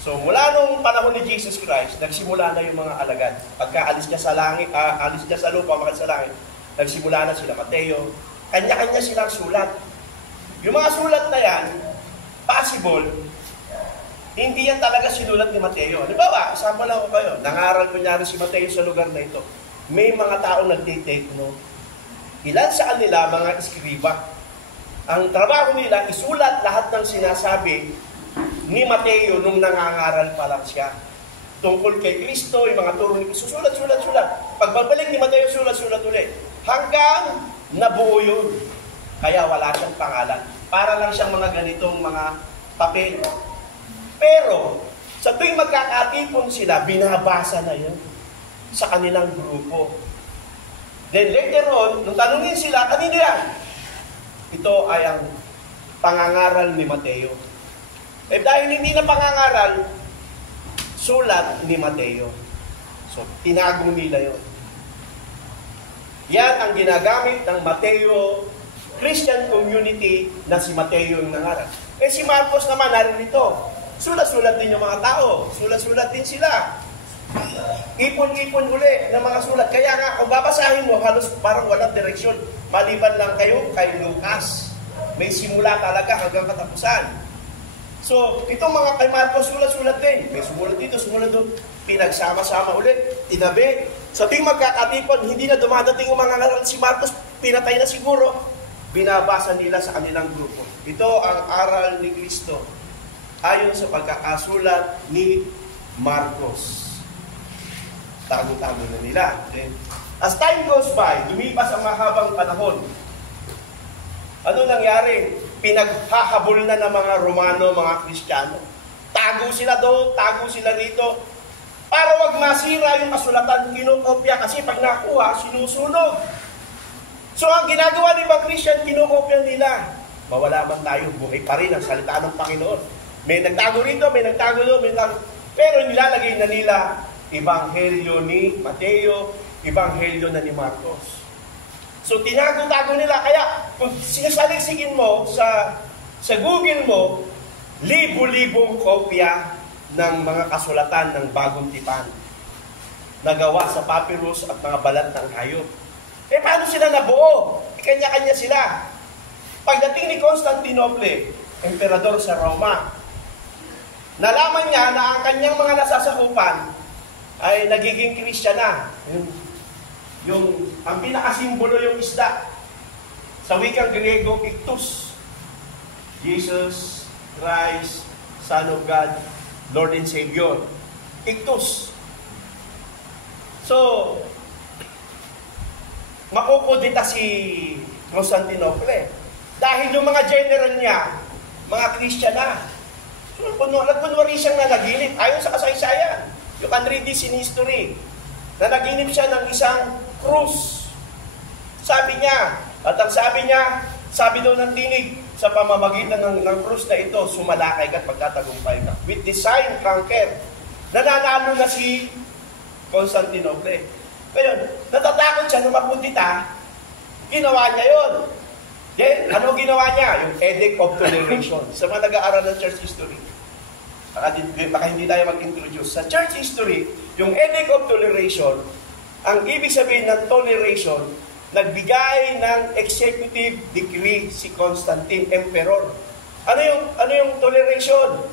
So, mula nung panahon ni Jesus Christ, nagsimula na yung mga alagad. Pagka alis niya sa langit, alis niya sa lupa, makal sa langit, nagsimula na sila Mateo. Kanya-kanya silang sulat. Yung mga sulat na yan, possible, hindi yan talaga sinulat ni Mateo. Halimbawa, isama lang ko kayo, nangaral kunyari si Mateo sa lugar na ito. May mga taong nagtitake note. Ilan sa kanila, mga eskriba. Ang trabaho nila, isulat lahat ng sinasabi ni Mateo nung nangangaral pa lang siya. Tungkol kay Kristo, yung mga turo ni Kristo, sulat. Pagbabalik ni Mateo, sulat ulit. Hanggang nabuo yun. Kaya wala siyang pangalan. Para lang siyang mga ganitong mga papel. Pero, sa tuwing magkakatipon sila, binabasa na yun sa kanilang grupo. Then later on, nung tanungin sila, kanino yan? Ito ay ang pangangaral ni Mateo. Eh dahil hindi na pangangaral, sulat ni Mateo. So, tinago nila yun. Yan ang ginagamit ng Mateo Christian community na si Mateo yung nangaral. Eh si Marcos naman naririto. Sulat-sulat din yung mga tao. Sulat-sulat din sila. Ipon-ipon uli ng mga sulat. Kaya nga, kung babasahin mo, halos parang walang direksyon. Maliban lang kayo kay Lucas. May simula talaga hanggang katapusan. So, itong mga kay Marcos, sulat-sulat din. May sumulat dito, sumulat doon. Pinagsama-sama ulit, tinabi. Sa tuwing magkakatipon, hindi na dumadating yung mga ngaral si Marcos, pinatay na siguro. Binabasa nila sa kanilang grupo. Ito ang aral ni Kristo ayon sa pagkakasulat ni Marcos. Tago-tago na nila. Then, as time goes by, lumipas ang mahabang panahon. Ano nangyari? Pinaghahabol na ng mga Romano, mga Kristiyano. Tago sila doon, tago sila rito. Para wag masira yung kasulatan, kinokopya kasi pag nakuha, sinusunog. So ang ginagawa ng mga Christian, kinokopya nila. Mawala man tayo, buhay pa rin ang salita ng Panginoon. May nagtago rito, may nagtago doon, may nagtago. Pero nilalagay na nila Ebanghelyo ni Mateo, Ebanghelyo na ni Marcos. So, tinago-tago nila. Kaya, kung sinasaliksikin mo sa Google mo, libo-libong kopya ng mga kasulatan ng bagong tipan nagawa sa papyrus at mga balat ng hayop. Eh, paano sila nabuo? Kanya-kanya sila. Pagdating ni Constantinople, emperador sa Roma, nalaman niya na ang kanyang mga nasasakupan ay nagiging Christian na. Ang pinakasimbolo yung isda. Sa wikang Griego, Ictus. Jesus Christ, Son of God, Lord and Savior. Ictus. So, makukudita si Constantinople. Dahil yung mga general niya, mga Christian na. So, nagkunwari siyang nanaginip. Ayon sa kasaysayan. You can read this in history. Nanaginip siya ng isang krus. Sabi niya, at ang sabi daw ng tinig, sa pamamagitan ng krus na ito, sumalakay ka at pagtatagumpay ka. With the sign, conquer. nananalo na si Constantinople. Ngayon, natatakot siya na makundita, ginawa niya yun. Then, ano ginawa niya? Yung Edict of Toleration. Sa mga nag-aaral ng church history, baka hindi tayo mag-introduce. Sa church history, yung Edict of Toleration, ang ibig sabihin ng toleration, nagbigay ng executive decree si Constantine, Emperor. Ano yung toleration?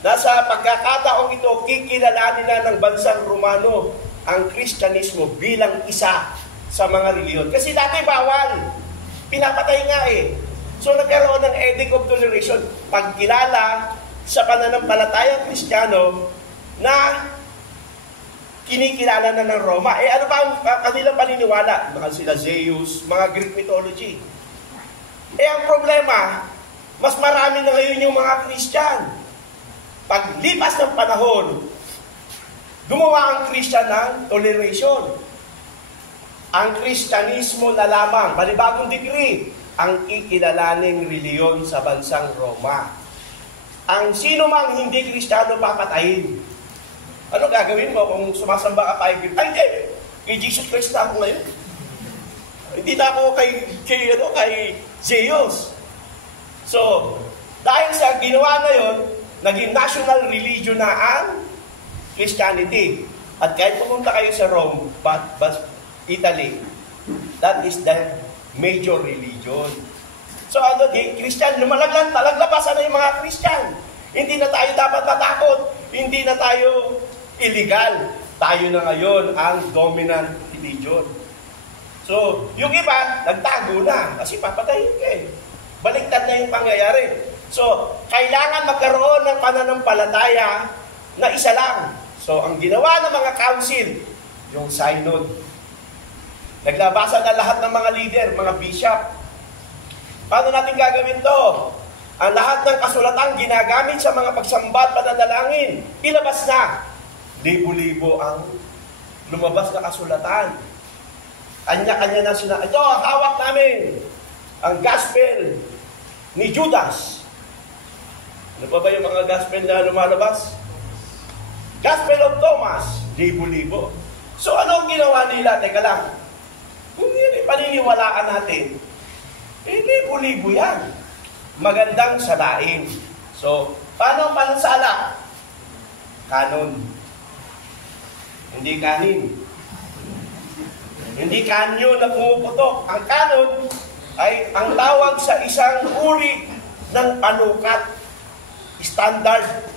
Nasa pagkakataong ito, kikilalanin na ng bansang Romano ang Kristyanismo bilang isa sa mga reliyon. Kasi dati bawal. Pinapatay nga eh. So nagkaroon ng Edict of Toleration, pagkilala sa pananampalatayang Kristiyano na kinikilala na ng Roma. Eh ano ba ang kanilang paniniwala? Mga sila Zeus, mga Greek mythology. Eh ang problema, mas marami na ngayon yung mga Christian. Paglipas ng panahon, gumawa ang Christian ng toleration. Ang Kristyanismo na lamang, panibagong decree, ang ikilalaning reliyon sa bansang Roma. Ang sino mang hindi Kristiyano papatayin. Ano gagawin mo kung sumasamba ka pa kay Jesus Christ na ako ngayon? Hindi na ako kay Zeus. So, dahil sa ginawa na yon, naging national religion na ang Christianity. At kahit pumunta kayo sa Rome, but Italy, that is the major religion. So Christian, talaglabasan na yung mga Christian. Hindi na tayo dapat natakot. Hindi na tayo illegal. Tayo na ngayon ang dominant religion. So, yung iba, nagtago na. Kasi papatayin ka eh. Baliktad na yung pangyayari. So, kailangan magkaroon ng pananampalataya na isa lang. So, ang ginawa ng mga council, yung synod. Naglabasan na lahat ng mga leader, mga bishop. Paano natin gagawin to? Ang lahat ng kasulatan ginagamit sa mga pagsamba at pananalangin, ilabas na. Libo-libo ang lumabas na kasulatan. Kanya-kanya na sila. Ito, hawak namin ang gospel ni Judas. Ano pa ba yung mga gospel na lumalabas? Gospel of Thomas, libo-libo. So ano ang ginawa nila? Teka lang. Kung yun paniniwalaan natin, libo-libo yan. Magandang salain. So, paano ang pansala? Kanon. Hindi kanin. Hindi kanyo na pumuputok. Ang kanon ay ang tawag sa isang uri ng panukat. Standard.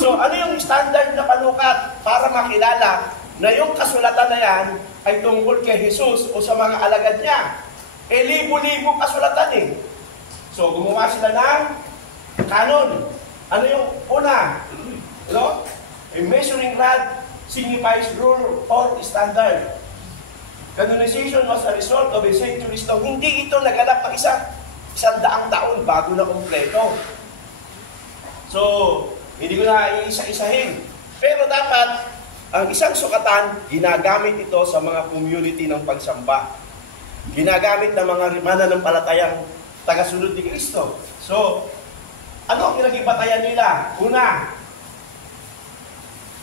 So, ano yung standard na panukat? Para makilala na yung kasulatan na yan ay tungkol kay Jesus o sa mga alagad niya. Libo-libo kasulatan eh. So, gumawa sila ng canon. Ano yung una? No? A measuring rod signifies rule or standard. Canonization was a result of a centuries long. Hindi ito naganap ng isang daang taon bago na kumpleto. So, hindi ko na iisa-isahin. Pero dapat, ang isang sukatan, ginagamit ito sa mga community ng pagsamba. Ginagamit ng mga mananampalatayang tagasunod ni Kristo. So, ano ang pinag-ibatayan nila? Una,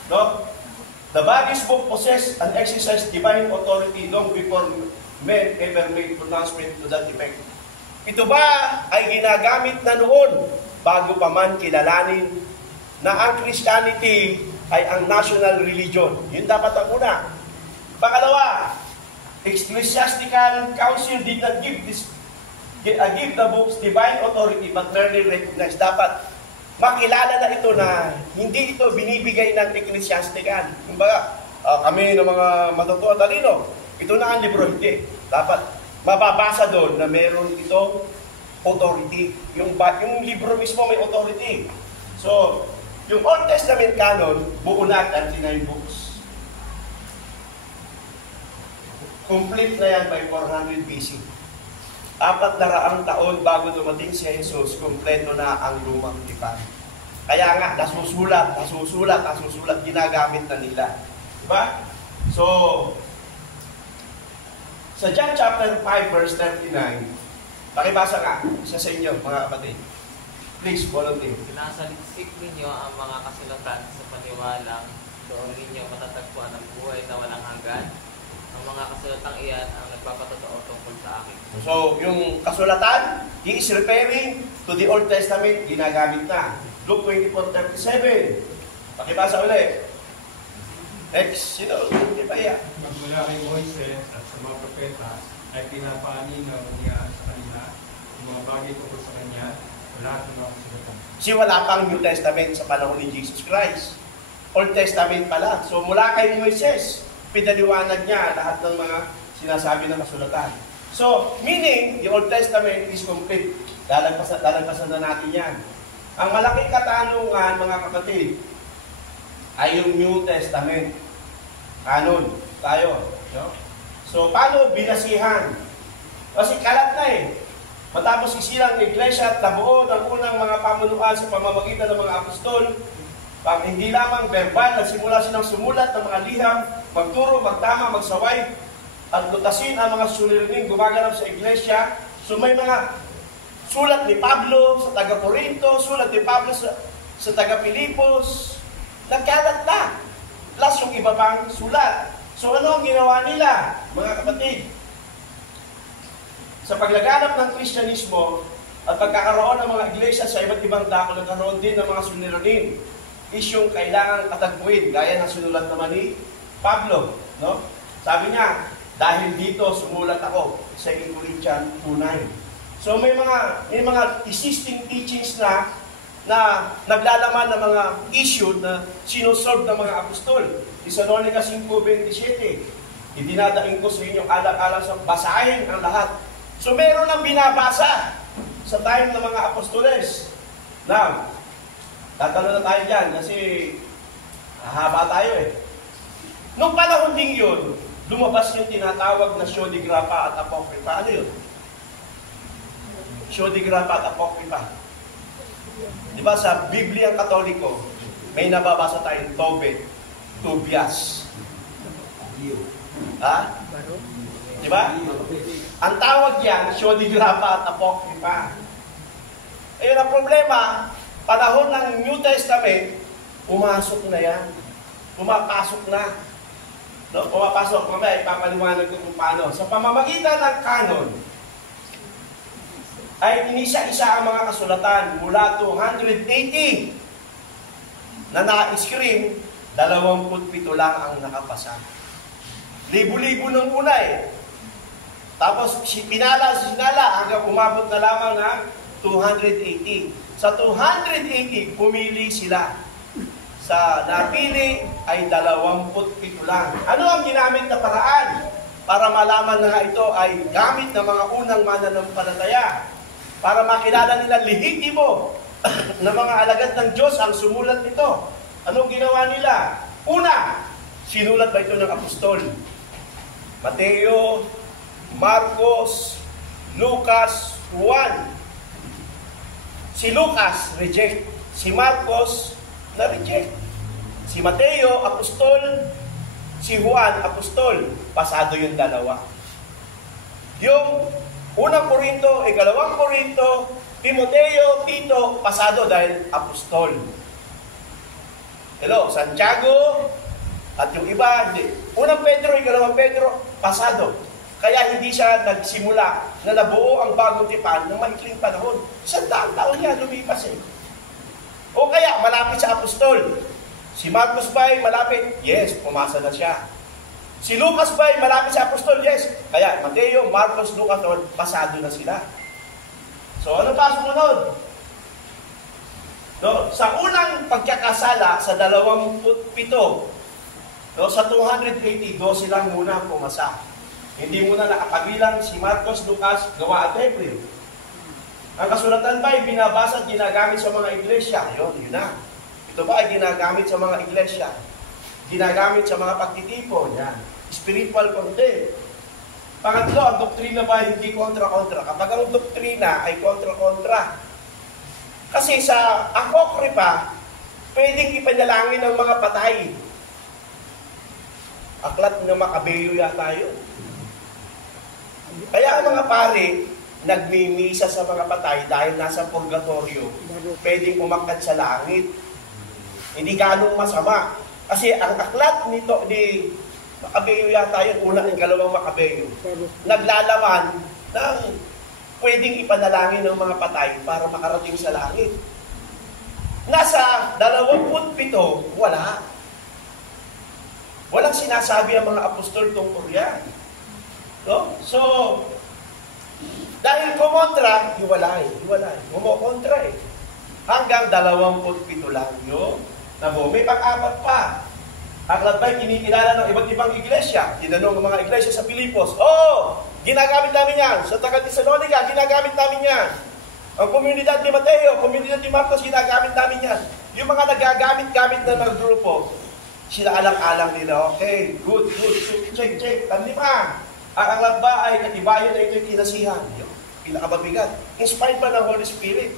no? The Baptist book possess and exercise divine authority long before men ever made pronouncement to that effect. Ito ba ay ginagamit na noon bago pa man kilalanin na ang Christianity ay ang national religion? Yun dapat ang una. Pangalawa, Ecclesiastical Council did not give the book's divine authority but merely recognize. Dapat makilala na ito na hindi ito binibigay ng ecclesiastical. Kumbaga, kami ng mga matutuwa talino, ito na ang libro, hindi. Dapat mababasa doon na meron itong authority. Yung libro mismo may authority. So, yung Old Testament canon, buo na 39 books. Complete na yan by 400 BC. 400 taon bago dumating si Jesus, kumpleto na ang lumang tipan. Kaya nga, nasusulat, ginagamit na nila. Diba? So, sa John chapter 5 verse 39, pakibasa nga, isa sa inyo, mga kapatid. Please, volunteer. Sinasaliksik ninyo ang mga kasulatan sa paniwalang doon ninyo matatagpuan ang buhay na walang hanggan. Ang mga kasulatang iyan ang nagpapatotoo tungkol sa akin. So, yung kasulatan, he is referring to the Old Testament, ginagamit na. Luke 24:37. Pakibasa ulit. Next, sino? Di ba yan? Magmula kay Moises at sa mga propeta ay pinapaaninaw niya sa kanila yung mga bagay tungkol sa kanya sa lahat ng mga kasulatan. Kasi wala pang New Testament sa panahon ni Jesus Christ. Old Testament pala. So mula kay Moises, pinaliwanag niya lahat ng mga sinasabi ng kasulatan. So, meaning, the Old Testament is complete. Lalagpasan na natin yan. Ang malaking katanungan, mga kapatid, ay yung New Testament. Canon tayo. No? So, paano binasihan? Kasi kalat na eh. Matapos isilang iglesia at nabuo ng unang mga pamunuan sa pamamagitan ng mga apostol, pag hindi lamang verbal, nagsimula silang sumulat ng mga liham, magturo, magtama, magsaway, at lutasin ang mga suliraning gumaganap sa iglesia. So may mga sulat ni Pablo sa taga-Corinto, sulat ni Pablo sa taga-Pilipos, nagkalat na. Plus yung iba pang sulat. So ano ang ginawa nila, mga kapatid? Sa paglaganap ng Kristyanismo at pagkakaroon ng mga iglesia sa iba't ibang dako, nagkaroon din ng mga suliranin. Isyong kailangan katagpuin, gaya ng sinulat naman ni Pablo. No? Sabi niya, dahil dito sumulat ako, 2 Corinthians 2:9. So may mga existing teachings na naglalaman ng mga issue na sinusolve ng mga apostol. Thessalonica 5:27. Idinadaing ko sa inyo alang-alang sa basahin ang lahat. So meron ang binabasa sa time ng mga apostoles. Now, tatanong na tayo dyan kasi haba tayo eh. Nung panahon din yun, lumabas yung tinatawag na Shoedigrapha at Apocrypha. Ano yun? Shoedigrapha at Apocrypha. Di ba sa Bibliang Katoliko, may nababasa tayong Tobit, Tobias. Ha? Di ba? Ang tawag yan, Shoedigrapha at Apocrypha. Ayun ang problema, panahon ng New Testament, pumasok na yan. Pumapasok na. No, pumapasok. Mamaya, ipapaliwanag ko kung paano. Sa pamamagitan ng canon, ay inisa-isa ang mga kasulatan mula 280 na na-screen, 27 lang ang nakapasa. Libo-libo ng una eh. Tapos sinala hanggang umabot na lamang ng 280. Sa 280, pumili sila. Sa napili ay 27 lang. Ano ang ginamit na paraan para malaman na ito ay gamit ng mga unang mananampalataya? Para makilala nila lehitimo na mga alagad ng Diyos ang sumulat nito. Anong ginawa nila? Una, sinulat ba ito ng apostol? Mateo, Marcos, Lucas, Juan. Si Lucas, reject. Si Marcos, na-reject. Si Mateo, apostol. Si Juan, apostol. Pasado yung dalawa. Yung unang Korinto, ikalawang Korinto, Timoteo, Tito, pasado dahil apostol. Hello, Santiago, at yung iba, hindi. Unang Pedro, ikalawang Pedro, pasado. Kaya hindi siya nagsimula na nabuo ang bagong tipan ng maikling panahon. 100 taon niya, lumipas eh. O kaya, malapit sa apostol. Si Marcos ba'y malapit? Yes, pumasa na siya. Si Lucas ba'y malapit sa apostol? Yes. Kaya, Mateo, Marcos, Lucas, pasado na sila. So, ano pa sumunod? No, sa unang pagkakasala, sa 27, no, sa 280, 12 lang muna pumasa. Hindi muna nakapagilang si Marcos, Lucas, Gawa at Hebreo. Ang kasulatan ba ay binabasa at ginagamit sa mga iglesia? Yun na. Ito ba ay ginagamit sa mga iglesia? Ginagamit sa mga pagtitipon? Yan. Spiritual content. Pangatlo, ang doktrina ba hindi kontra-kontra? Kapag ang doktrina ay kontra-kontra. Kasi sa Apocrypha, pwedeng ipanalangin ng mga patay. Aklat ng Makabeyo yata yun. Kaya ang mga pare, nagmimisa sa mga patay dahil nasa purgatorio, pwedeng umakyat sa langit. Hindi ganong masama. Kasi ang aklat nito ni Makabeyo yata yung una ng kalawang Makabeyo, naglalaman ng pwedeng ipanalangin ng mga patay para makarating sa langit. Nasa 27, wala. Walang sinasabi ang mga apostol tungkol yan. No? So, dahil kumontra, hiwalay. Kumokontra eh. Hanggang 27 lang yun. May pang-apat pa. Aklat ba'y kinikilala ng iba't ibang iglesia? Tinanong ng mga iglesia sa Pilipos, ginagamit namin yan. Sa Taga-Tesalonica, ginagamit namin yan. Ang komunidad ni Mateo, komunidad ni Marcos, ginagamit namin yan. Yung mga nagagamit-gamit na mga grupo, sila alang-alang nila, okay, good, check. Panlima, ang aklat ba ay katibayan na ito'y kinasihan? Yung pinakababigat. Inspired pa ng Holy Spirit.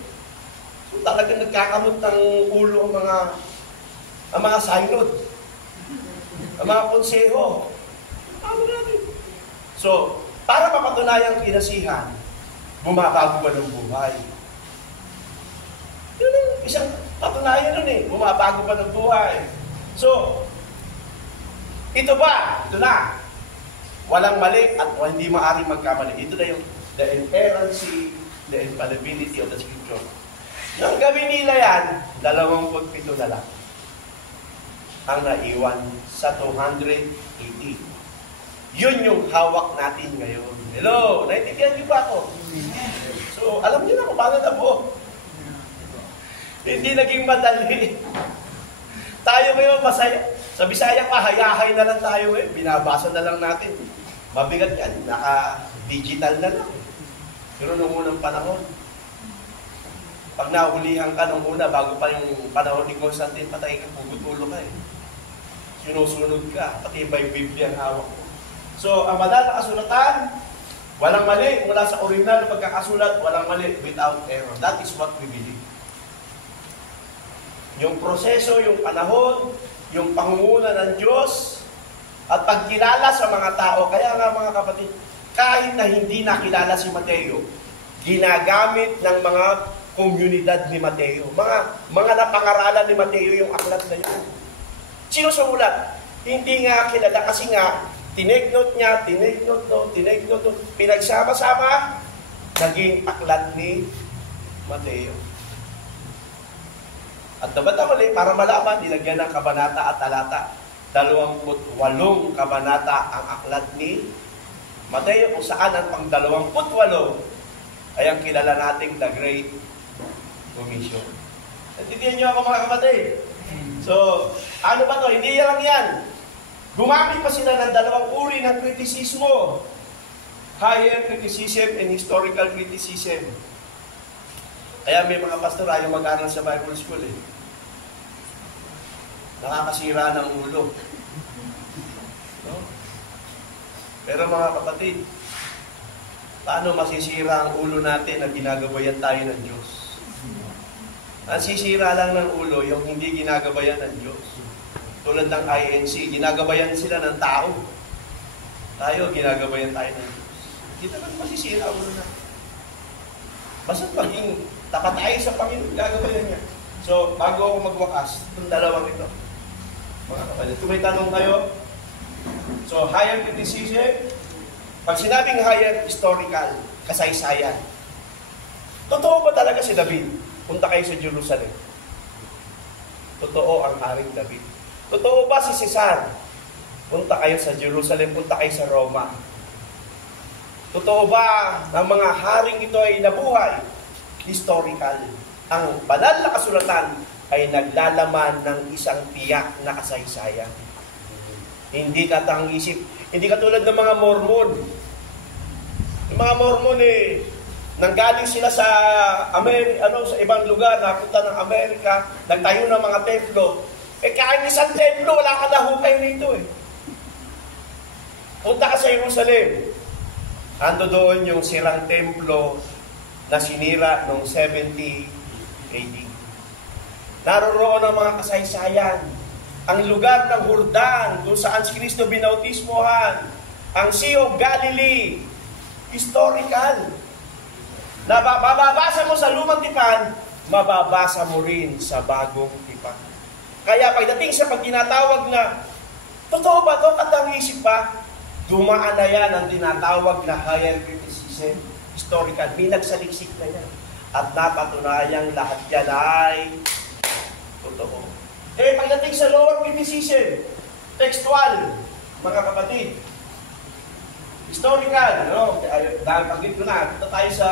So talagang nagkakamot ng ulo ang mga synod. Ang mga konseho. Ano natin? So, para mapatunayan kinasihan, bumabago ba ng buhay? Yun ang isang patunayan nun eh. Bumabago ba ng buhay? So, ito na. Walang mali at hindi maaaring magkamali. Ito na yung the inerrancy, the infallibility of the Scripture. Nang gawin nila yan, 27 na lang ang naiwan sa 280. Yun yung hawak natin ngayon. Hello? Naintindihan niyo ba ako? So, alam niyo na kung paano nabuo. Hindi naging madali. Tayo ngayon masaya. Sa Bisaya pa, hayahay na lang tayo ngayon. Binabasa na lang natin. Mabigat yan. Naka-digital na lang. Pero nung unang panahon, pag nahulihan ka nung una, bago pa yung panahon ni Constantine, patay ka, pugutulo ka eh. Sinusunod ka, pati ba yung Biblia ang hawak mo. So, ang banal na kasulatan, walang mali. Mula sa original na pagkakasulat, walang mali, without error. That is what we believe. Yung proseso, yung panahon, yung pangunguna ng Diyos, at pagkilala sa mga tao. Kaya nga mga kapatid, kahit na hindi nakilala si Mateo, ginagamit ng mga komunidad ni Mateo. Mga napangaralan ni Mateo yung aklat na yun. Sino sumulat? Hindi nga kilala kasi nga, tinake note niya, pinagsama-sama, naging aklat ni Mateo. At dapat ulit, para malaman, nilagyan ng kabanata at talata. 28 kabanata ang aklat ni Mateo, kung saan ang pang 28 ay ang kilala nating The Great Commission. Natindihan niyo ako mga kapatid? So, ano ba to? Hindi lang yan. Gumamit pa sila ng dalawang uri ng kritisismo. Higher criticism and historical criticism. Kaya may mga pastor ayaw mag-aral sa Bible School eh. Nakakasira ng ulo. No? Pero mga kapatid, paano masisira ang ulo natin na ginagabayan tayo ng Diyos? Ang sisira lang ng ulo yung hindi ginagabayan ng Diyos. Tulad ng INC, ginagabayan sila ng tao. Tayo, ginagabayan tayo ng Diyos. Hindi naman masisira ang ulo natin. Basta't maging tapat tayo sa Panginoon, gagabayan niya. So, bago ako magwakas, itong dalawang ito. Mga kapatid, kung may tanong kayo, so, higher criticism, pag sinabing higher, historical, kasaysayan. Totoo ba talaga si David? Punta kayo sa Jerusalem. Totoo ang Haring David. Totoo ba si Cesar? Punta kayo sa Jerusalem, punta kayo sa Roma. Totoo ba na mga haring ito ay nabuhay? Historical. Ang banal na kasulatan ay naglalaman ng isang tiyak na kasaysayan. Hindi katang-isip. Hindi katulad ng mga Mormon. Yung mga Mormon nanggaling sila sa sa ibang lugar, napunta ng Amerika, nagtayo ng mga templo. Kahit isang templo, wala ka nahukay rito Punta ka sa Jerusalem. Ando doon yung sirang templo na sinira noong 70 AD. Naroroon ang mga kasaysayan. Ang lugar ng Jordan, kung saan si Kristo binautismohan. Ang Sea of Galilee. Historical. na mababasa mo sa lumang tipan, mababasa mo rin sa bagong tipan. Kaya pagdating sa pag tinatawag na, totoo ba ito at ang isip ba? Dumaan na yan ang tinatawag na higher criticism, historical, binagsaliksik na yan. At napatunayang lahat yan ay totoo. Pagdating sa lower criticism, textual, mga kapatid, historical, no? Dahil pagit ko na, ito tayo sa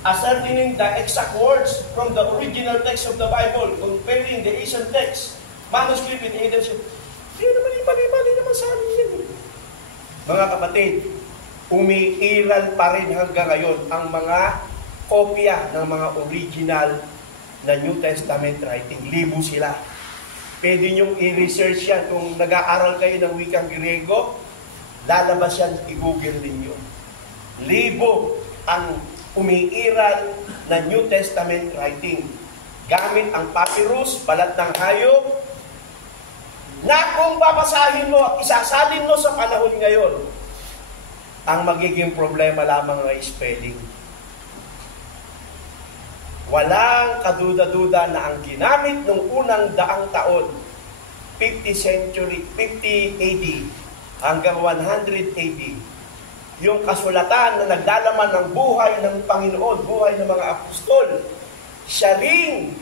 ascertaining the exact words from the original text of the Bible, comparing the ancient text, manuscript with edition. Hindi naman sa amin yan. Mga kapatid, umiiral pa rin hanggang ngayon ang mga kopya ng mga original na New Testament writing. Libo sila. Pwede nyo i-research yan. Kung nag-aaral kayo ng wikang Griego, lalabas yan, i-google ninyo. Libo ang umiiral na New Testament writing. Gamit ang papyrus, balat ng hayop, na kung babasahin mo at isasalin mo sa panahon ngayon, ang magiging problema lamang ay spelling. Walang kaduda-duda na ang ginamit ng unang daang taon, 50 AD hanggang 100 AD, yung kasulatan na naglalaman ng buhay ng Panginoon, buhay ng mga apostol, siya ring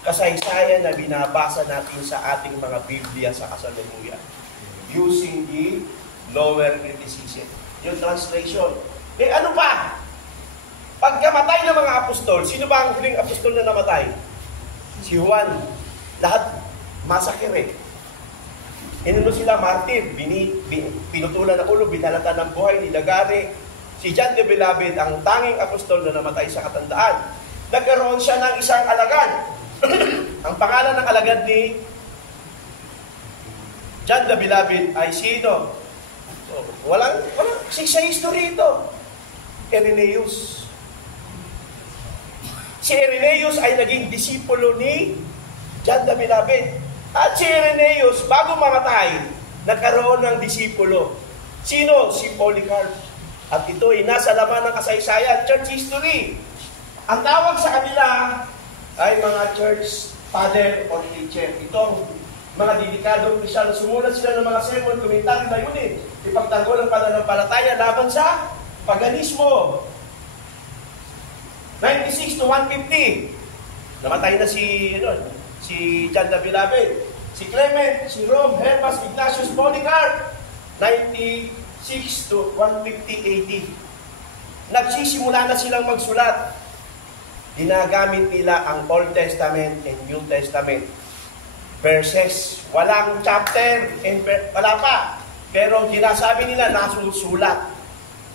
kasaysayan na binabasa natin sa ating mga Biblia sa kasalukuyan, using the lower criticism. Yung translation. Ano pa? Pagkamatay ng mga apostol, sino ba ang huling apostol na namatay? Si Juan. Lahat masakir. Inuno sila martir, pinutulan ng ulo, binalatan ng buhay, nilagari. Si John the Beloved, ang tanging apostol na namatay sa katandaan. Nagkaroon siya ng isang alagad. Ang pangalan ng alagad ni John the Beloved ay sino? So, walang sa history ito. Irenaeus. Si Irenaeus ay naging disipulo ni John the Beloved. At si Irenaeus, bago mamatay, nagkaroon ng disipulo. Sino? Si Polycarp. At ito ay nasa laman ng kasaysayan, church history. Ang tawag sa kanila ay mga church father or teacher. Itong mga dedikadong Kristiyan, sumulat sila ng mga sermon, komentaryo na yun ipagtanggol ang pananampalataya laban sa paganismo. 96 to 150. Namatay na si John the Beloved, si Clement, si Rome, Hermas, Ignatius, Polycarp. 96 to 150 AD. Nagsisimula na silang magsulat. Ginagamit nila ang Old Testament and New Testament verses. Walang chapter, wala pa. Pero ginasabi nila, nasusulat.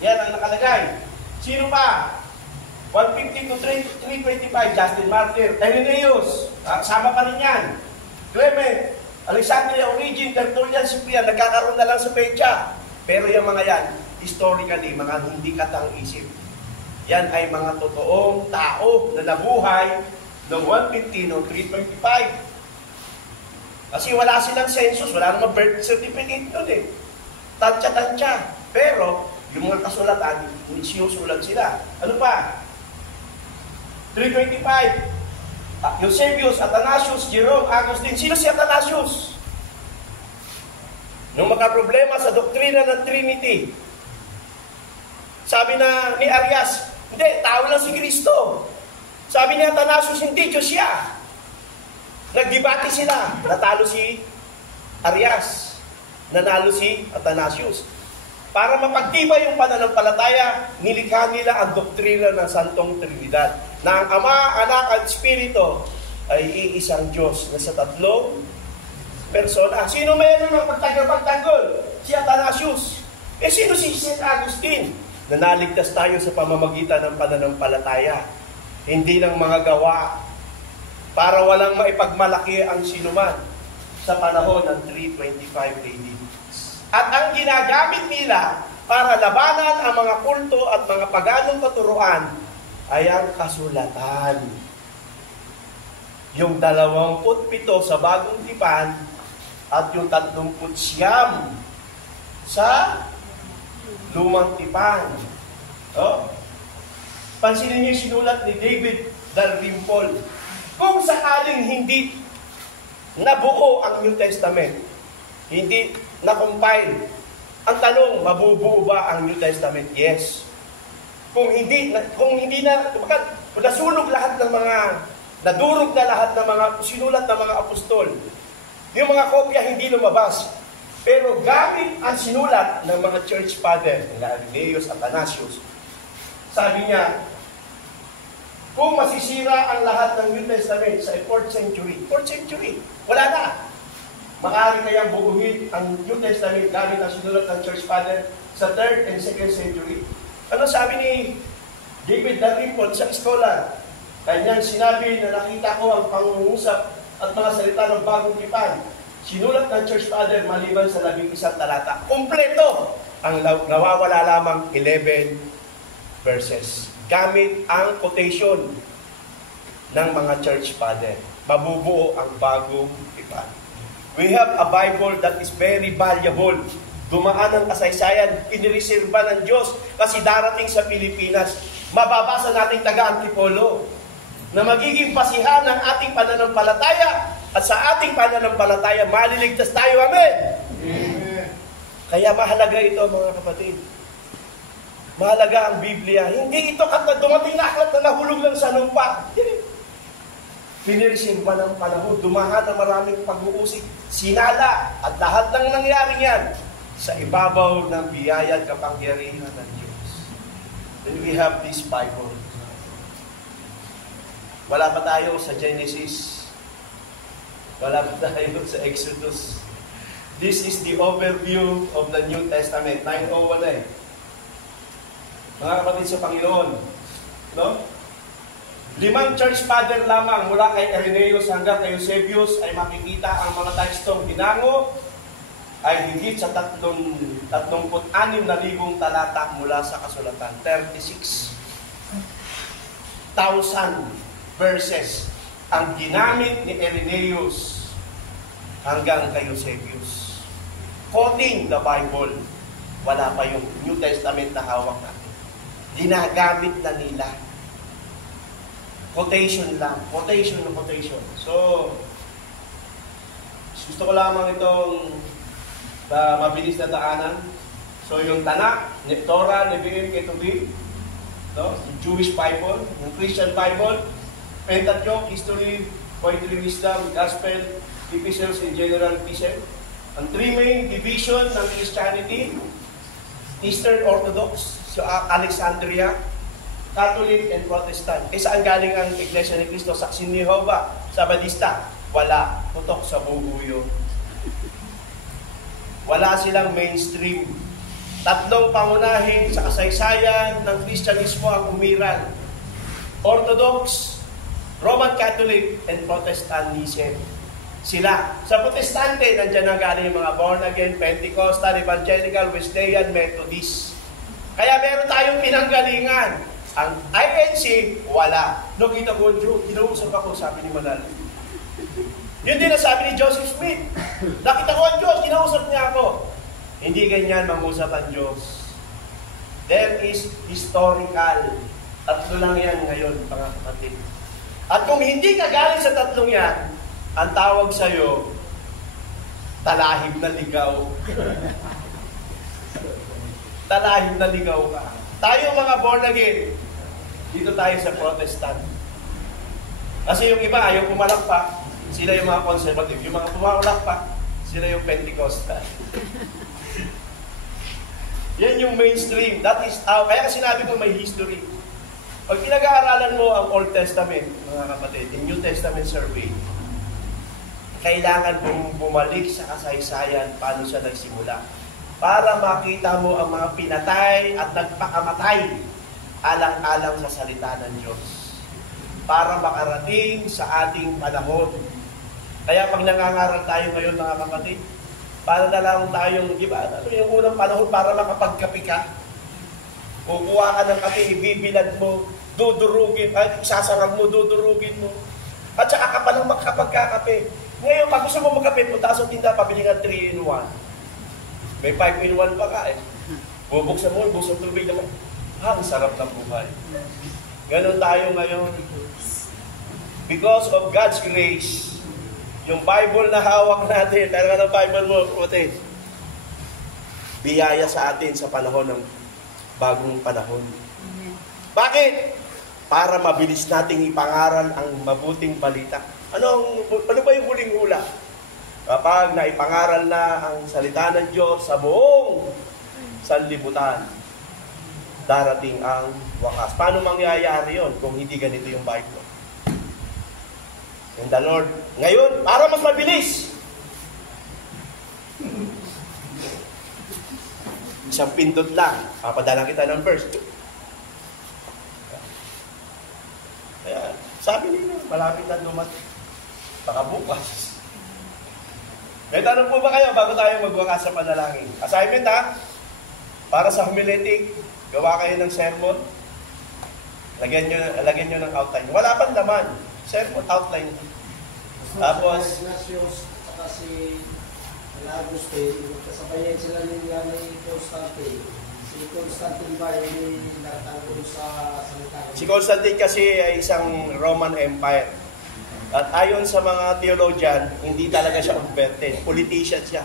Yan ang nakalagay. Sino pa? 150 to 325, Justin Martyr. Irenaeus, sama pa rin yan. Clement, Alexandria, Origen, Tertullian, Cyprian, nagkakaroon na lang sa pecha. Pero yung mga yan, historically, mga hindi katang-isip. Yan ay mga totoong tao na nabuhay noong 150, noong 325. Kasi wala silang census, wala namang birth certificate nun Tansya-tansya. Pero, yung mga kasulatan, sinusulat sila. Ano pa? 325. Eusebius, Athanasius, Jerome, Augustine. Sino si Athanasius? Nung magka-problema sa doktrina ng Trinity, sabi na ni Arias, hindi, tao lang si Kristo. Sabi ni Athanasius, hindi, Diyos siya. Nagdebate sila. Natalo si Arias. Nanalo si Athanasius. Para mapagtibay yung pananampalataya, nilikha nila ang doktrina ng Santong Trinidad, na ang Ama, Anak at Espiritu ay iisang Diyos na sa tatlong persona. Sino meron ng pagtanggol? Si Athanasius. Sino si St. Augustine? Na naligtas tayo sa pamamagitan ng pananampalataya, hindi ng mga gawa, para walang maipagmalaki ang sinuman sa panahon ng 325 AD. At ang ginagamit nila para labanan ang mga kulto at mga paganong katuruan ay ang kasulatan. Yung 27 sa Bagong Tipan at yung 39 sa Lumang Tipan. Oh? Pansinin niyo yung sinulat ni David Dalrymple. Kung sakaling hindi nabuo ang New Testament, hindi na-compile, ang tanong, mabubuo ba ang New Testament? Yes. Kung hindi na, nasunog lahat ng mga, nadurog na lahat ng mga sinulat ng mga apostol, yung mga kopya hindi lumabas. Pero gamit ang sinulat ng mga church father, nila Irenaeus, Athanasius, sabi niya, kung masisira ang lahat ng New Testament sa 4th century, wala na. Maaari kayang buuhin ang New Testament gamit ang sinulat ng church father sa 3rd and 2nd century. Ano sabi ni David Dalrymple sa scholar? Kanyang sinabi na nakita ko ang pangungusap at mga salita ng bagong tipan. Sinulat ng church father maliban sa 11 talata. Kompleto! Ang nawawala lamang 11 verses. Gamit ang quotation ng mga church father. Mabubuo ang bagong tipan. We have a Bible that is very valuable. Dumaan ang kasaysayan, pinireserba ng Diyos kasi darating sa Pilipinas. Mababasa nating taga-Antipolo na magiging pasihan ng ating pananampalataya at sa ating pananampalataya maliligtas tayo. Amen? Amen. Kaya mahalaga ito mga kapatid. Mahalaga ang Biblia. Hindi ito dumating na aklat na nahulog lang sa lupa. Pinireserba ng panahon, dumahan ng maraming pag-uusig, sinala at lahat ng nangyari yan sa ibabaw ng biyaya at kapangyarihan ng Diyos. Then we have this Bible. Wala pa tayo sa Genesis. Wala pa tayo sa Exodus. This is the overview of the New Testament. 9:01 na eh. Mga kapatid sa Panginoon, no? 5 church father lamang mula kay Irenaeus hanggang kay Eusebius ay makikita ang mga tekstong ginango ay higit sa 36,000 talata mula sa kasulatan. 36,000 verses ang ginamit ni Irenaeus hanggang kay Eusebius. Quoting the Bible, wala pa yung New Testament na hawak natin. Ginagamit na nila. Quotation lang. Quotation na quotation. So, gusto ko lamang itong mabilis na daanan. So, yung Tanakh, Torah, Nevi'im, Ketuvim, no? Jewish Bible, yung Christian Bible, Pentateuch, History, Poetry, Wisdom, Gospel, Epistles, and General Epistle. Ang 3 main division ng Christianity, Eastern Orthodox, so Alexandria, Catholic and Protestant. Eh saan galing ang Iglesia ni Cristo? Saksi ni Jehovah, Sabadista? Wala. Putok sa bubuyo. Wala silang mainstream. 3 pangunahin sa kasaysayan ng Kristyanismo ang umiral. Orthodox, Roman Catholic, and Protestantism. Sila. Sa Protestante, nandiyan ang galing yung mga born again, Pentecostal, Evangelical, Wesleyan, Methodist. Kaya meron tayong pinanggalingan. Ang INC, wala. No, kita ko, Drew, kinausap ako, sabi ni Manal. Yun din ang sabi ni Joseph Smith. Nakita ko ang Diyos, kinausap niya ako. Hindi ganyan mangusap ang Diyos. There is historical. 3 lang yan ngayon, mga kapatid. At kung hindi ka galing sa 3 yan, ang tawag sa'yo, talahib na ligaw. Talahib na ligaw ka. Tayo mga born again, dito tayo sa Protestant. Kasi yung iba, ayaw pumalakpak, sila yung mga conservative. Yung mga pumalakpak, sila yung Pentecostal. Yan yung mainstream. That is how, kaya sinabi ko may history. Pag pinag-aaralan mo ang Old Testament, mga kapatid, yung New Testament survey, kailangan mong bumalik sa kasaysayan paano siya nagsimula. Para makita mo ang mga pinatay at nagpakamatay alang-alang sa salita ng Diyos. Para makarating sa ating panahon. Kaya pag nangangaral tayo ngayon mga kapatid, para na lang tayong, di ba, ano yung unang panahon para makapagkape ka? Kukuha ka ng kape, ibibilad mo, dudurugin, isasarap mo, dudurugin mo. At saka ka palang makapagkakape. Ngayon, pag gusto mo magkape, punta sa tinda, pabili nga 3-in-1. May 5-in-1 pa ka eh. Bubuksan mo, buksan tubig naman. Ang sarap ng buhay. Ganon tayo ngayon. Because of God's grace, yung Bible na hawak natin, talaga ng Bible mo, puti, biyaya sa atin sa panahon ng bagong panahon. Bakit? Para mabilis nating ipangaral ang mabuting balita. Ano ba yung huling hula? Kapag naipangaral na ang salita ng Diyos sa buong sanlibutan, darating ang wakas. Paano mangyayari yon kung hindi ganito yung Bible? And the Lord, ngayon, para mas mabilis, isang pindot lang, papadala kita ng verse. Kaya, sabi nila, malapit na dumating. Baka bukas. May tanong po ba kayo bago tayo magwakas sa panalangin? Assignment ha? Para sa homiletic, gawa kayo ng sermon. Lagyan nyo ng outline. Wala pang laman. Sermon outline. Tapos, Ignatius at si Agustin, kasabayan sila nila ni Constantine. Si Constantine ba yung nagtanggol sa salita? si Constantine kasi ay isang Roman Empire. At ayon sa mga theologian, hindi talaga siya converted. Politician siya.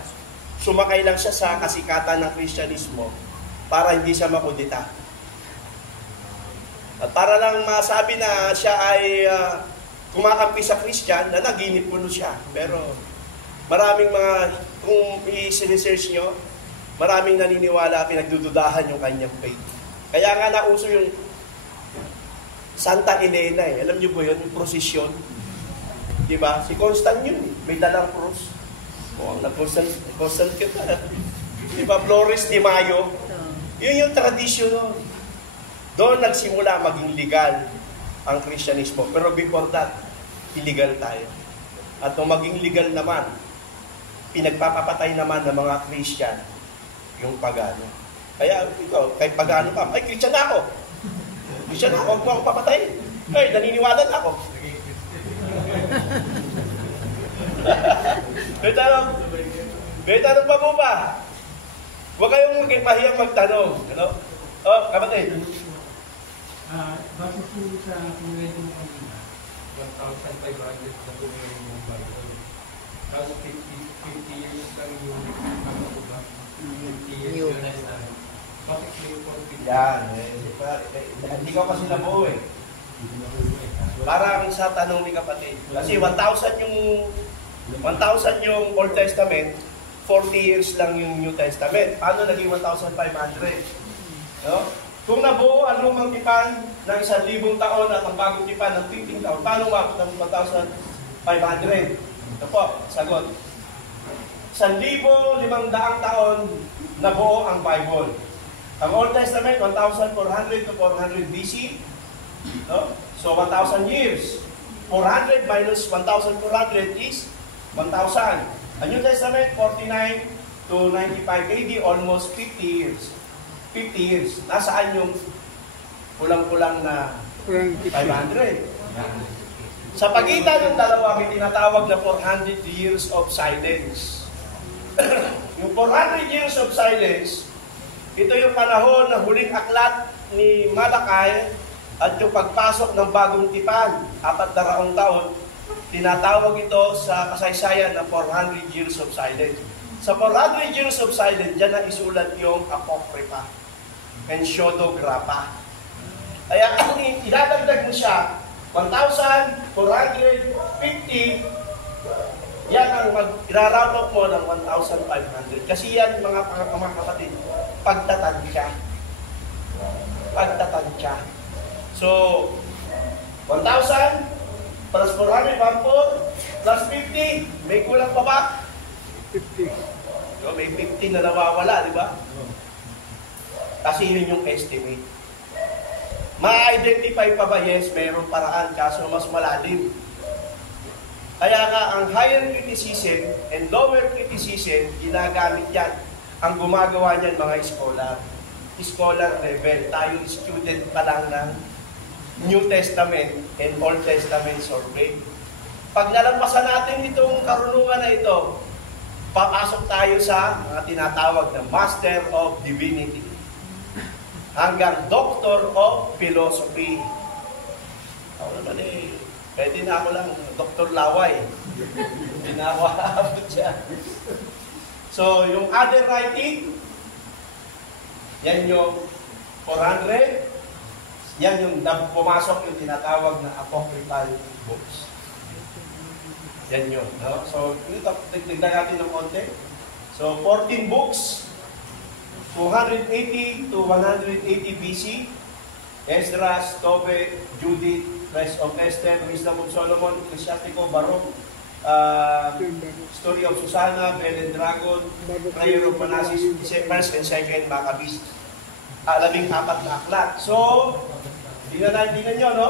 Sumakay lang siya sa kasikatan ng Kristyanismo para hindi siya makudita. At para lang masabi na siya ay kumakampi sa Christian, na naginip puno siya. Pero maraming mga, kung i-research nyo, maraming naniniwala, pinagdududahan yung kanyang faith. Kaya nga nauso yung Santa Elena eh. Alam niyo po yun, yung prosesyon. Diba? Si Constant yun, may dalang cross. O, Constant ka pa. Diba? Flores de Mayo. Yun yung tradisyon. Doon nagsimula maging legal ang Kristyanismo. Pero before that, illegal tayo. At nung maging legal naman, pinagpapapatay naman ng mga Christian yung pagano. Kaya ikaw, kahit pagano ka, ay, Christian na ako. Christian na ako, huwag mo ako papatayin. Ay, naniniwala na ako. May tanong pa po ba? Huwag kayong mahiyang magtanong. Ano? Oh, kapatid. Base po sa pinag mo kanina, 1,500 na po yung Bible. Tapos 50 years lang yung ano po ba? 50 years na. Bakit yung 40? Yan. Hindi ka kasi nabuo eh. Parang sa tanong ni kapatid. Kasi 1,000 yung Old Testament, 40 years lang yung New Testament. Paano naging 1,500? No? Kung nabuo ang lumang tipan ng 1,000 taon at ang bagong tipan ng 15 taon, paano umabot ng 1,500? Ito po, sagot. 1,500 taon nabuo ang Bible. Ang Old Testament, 1,400 to 400 BC. No? So, 1,000 years. 400 minus 1,400 is 1,000. Ang New Testament, 49 to 95 AD, almost 50 years. 50 years. Nasaan yung kulang-kulang na 500? Sa pagitan ng dalawa, may tinatawag na 400 years of silence. Yung 400 years of silence, ito yung panahon na huling aklat ni Malakay at yung pagpasok ng bagong tipan, 400 taon, tinatawag ito sa kasaysayan na 400 years of silence. Sa 400 years of silence, dyan na isulat yung Apocrypha and Pseudographa. Kaya kung idadagdag mo siya, 1,450, yan ang iraround mo ng 1,500. Kasi yan, mga kapatid, pagtatansya. Pagtatansya. So, 1,000 plus 400, 1,400 plus 50, may kulang pa ba? 50. So, may 50 na nawawala, di ba? Kasi yun yung estimate. Ma-identify pa ba? Yes, mayroong paraan, kaso mas malalim. Kaya nga, ang higher criticism and lower criticism, ginagamit yan. Ang gumagawa niyan, mga scholar. Scholar level. Tayo student pa lang ng New Testament and Old Testament survey. Pag nalampasan natin itong karunungan na ito, papasok tayo sa mga tinatawag na Master of Divinity. hanggang Doctor of Philosophy. Ako naman pwede na ako lang, Dr. Laway. Hindi na ako aabot dyan. So, yung other writing, yan yung 400. Yan yung pumasok yung tinatawag na apocryphal books. Yan yun. No? So, tignan natin ng konti. So, 14 books, 280 to 180 BC, Esdras, Tobit, Judith, Rest of Esther, Wisdom of Solomon, Ecclesiastical, Baruch, Story of Susanna, Bell and Dragon, Prayer of Manasseh, 1st and 2nd Maccabees. 14 na aklat. So, tingnan nyo, no?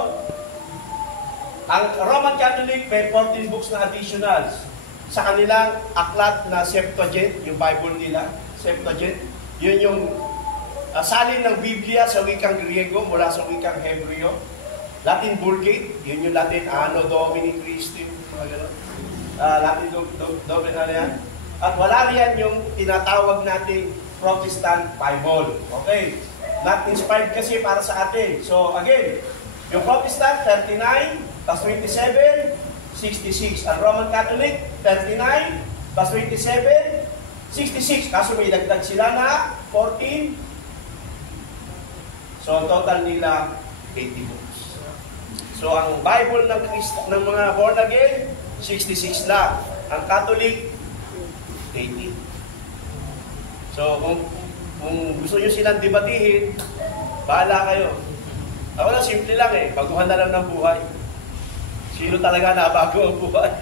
Ang Roman Catholic may 14 books na additionals sa kanilang aklat na Septuagint, yung Bible nila, Septuagint. Yun yung salin ng Biblia sa wikang Griego mula sa wikang Hebreo. Latin Vulgate, yun yung Latin Anno Domini Christi, mga gano'n. Latin Domini, ano yan? At wala riyan yung tinatawag nating Protestant Bible. Okay? Not inspired kasi para sa atin. So, again, yung Protestant, 39, plus 27, 66. Ang Roman Catholic, 39, plus 27, 66. Kaso may dagdag sila na 14. So, ang total nila, 80 books. So, ang Bible ng mga born again, 66 lang. Ang Catholic, 80. So, kung gusto nyo silang debatihin, bahala kayo. Ako na, simple lang baguhan na lang ng buhay. Sino talaga nabago ang buhay?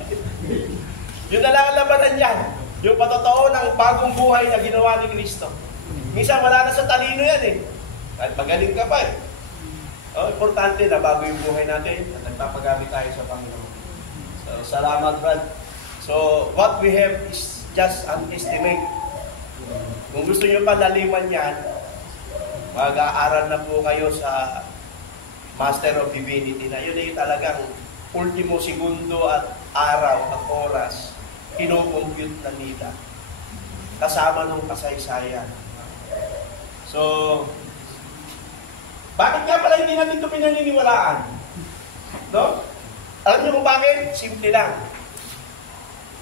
Yun na lang ang labanan yan. Yung patotoo ng bagong buhay na ginawa ni Kristo. Minsan wala na sa talino yan Kahit magaling ka pa importante na bago yung buhay natin at nagpapagamit tayo sa Panginoon. So, salamat, Brad. So, what we have is just an estimate. Kung gusto nyo pa laliman yan, mag-aaral na po kayo sa Master of Divinity na yun talagang ultimo segundo at araw at oras kinocompute na nila kasama ng kasaysayan. So, bakit nga pala hindi natin ito pinaniniwalaan? No? Alam niyo kung bakit? Simple lang.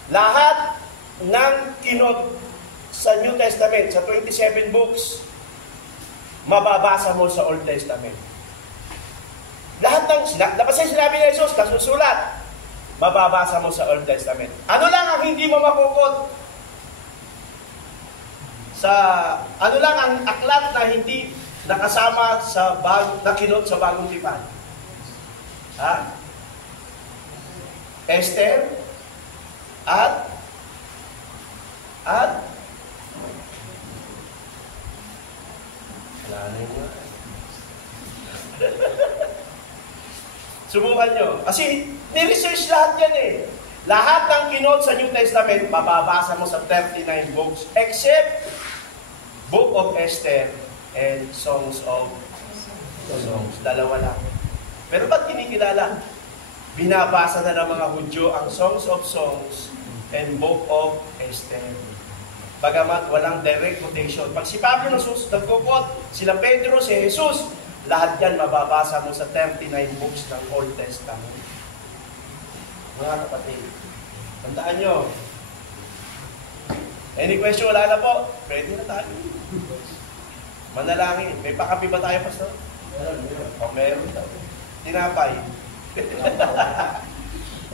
Lahat ng kinod sa New Testament, sa 27 books, mababasa mo sa Old Testament. Lahat ng sinabi ni Jesus, nasusulat, mababasa mo sa Old Testament. Ano lang ang hindi mo makukot? Ano lang ang aklat na hindi nakasama sa nakinot sa Bagong Tipan? Esther at wala na yung subukan nyo. Kasi ni-research lahat yan Lahat ng kinot sa New Testament, mababasa mo sa 39 books, except Book of Esther and Songs of Songs. Dalawa lang. Pero ba't kinikilala? Binabasa na ng mga Hudyo ang Songs of Songs and Book of Esther. Bagamat walang direct quotation. Pag si Pablo nagkukot, sila Pedro, si Jesus, lahat yan mababasa mo sa 39 books ng Old Testament. Mga kapatid, tandaan nyo. Any question? Wala na po. Pwede na tayo. Manalangin. May pakapi ba tayo, Pastor? Meron daw. Tinapay.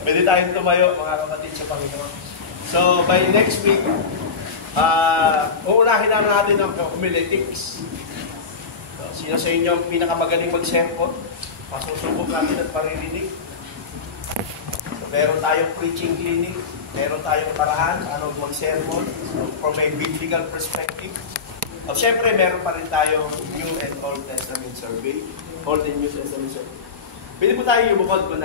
Pwede tayong tumayo, mga kapatid sa Panginoon. So, by next week, uunahin na natin ang homiletics. So, sino sa inyo ang pinakamagaling mag-sermon? Pasusubok natin at paririnig. So, meron tayong preaching clinic. Meron tayong paraan ano mag-sermon from a biblical perspective. At syempre, meron pa rin tayo New and Old Testament survey. Old and New Testament survey. Pwede po tayo yung bukod ko na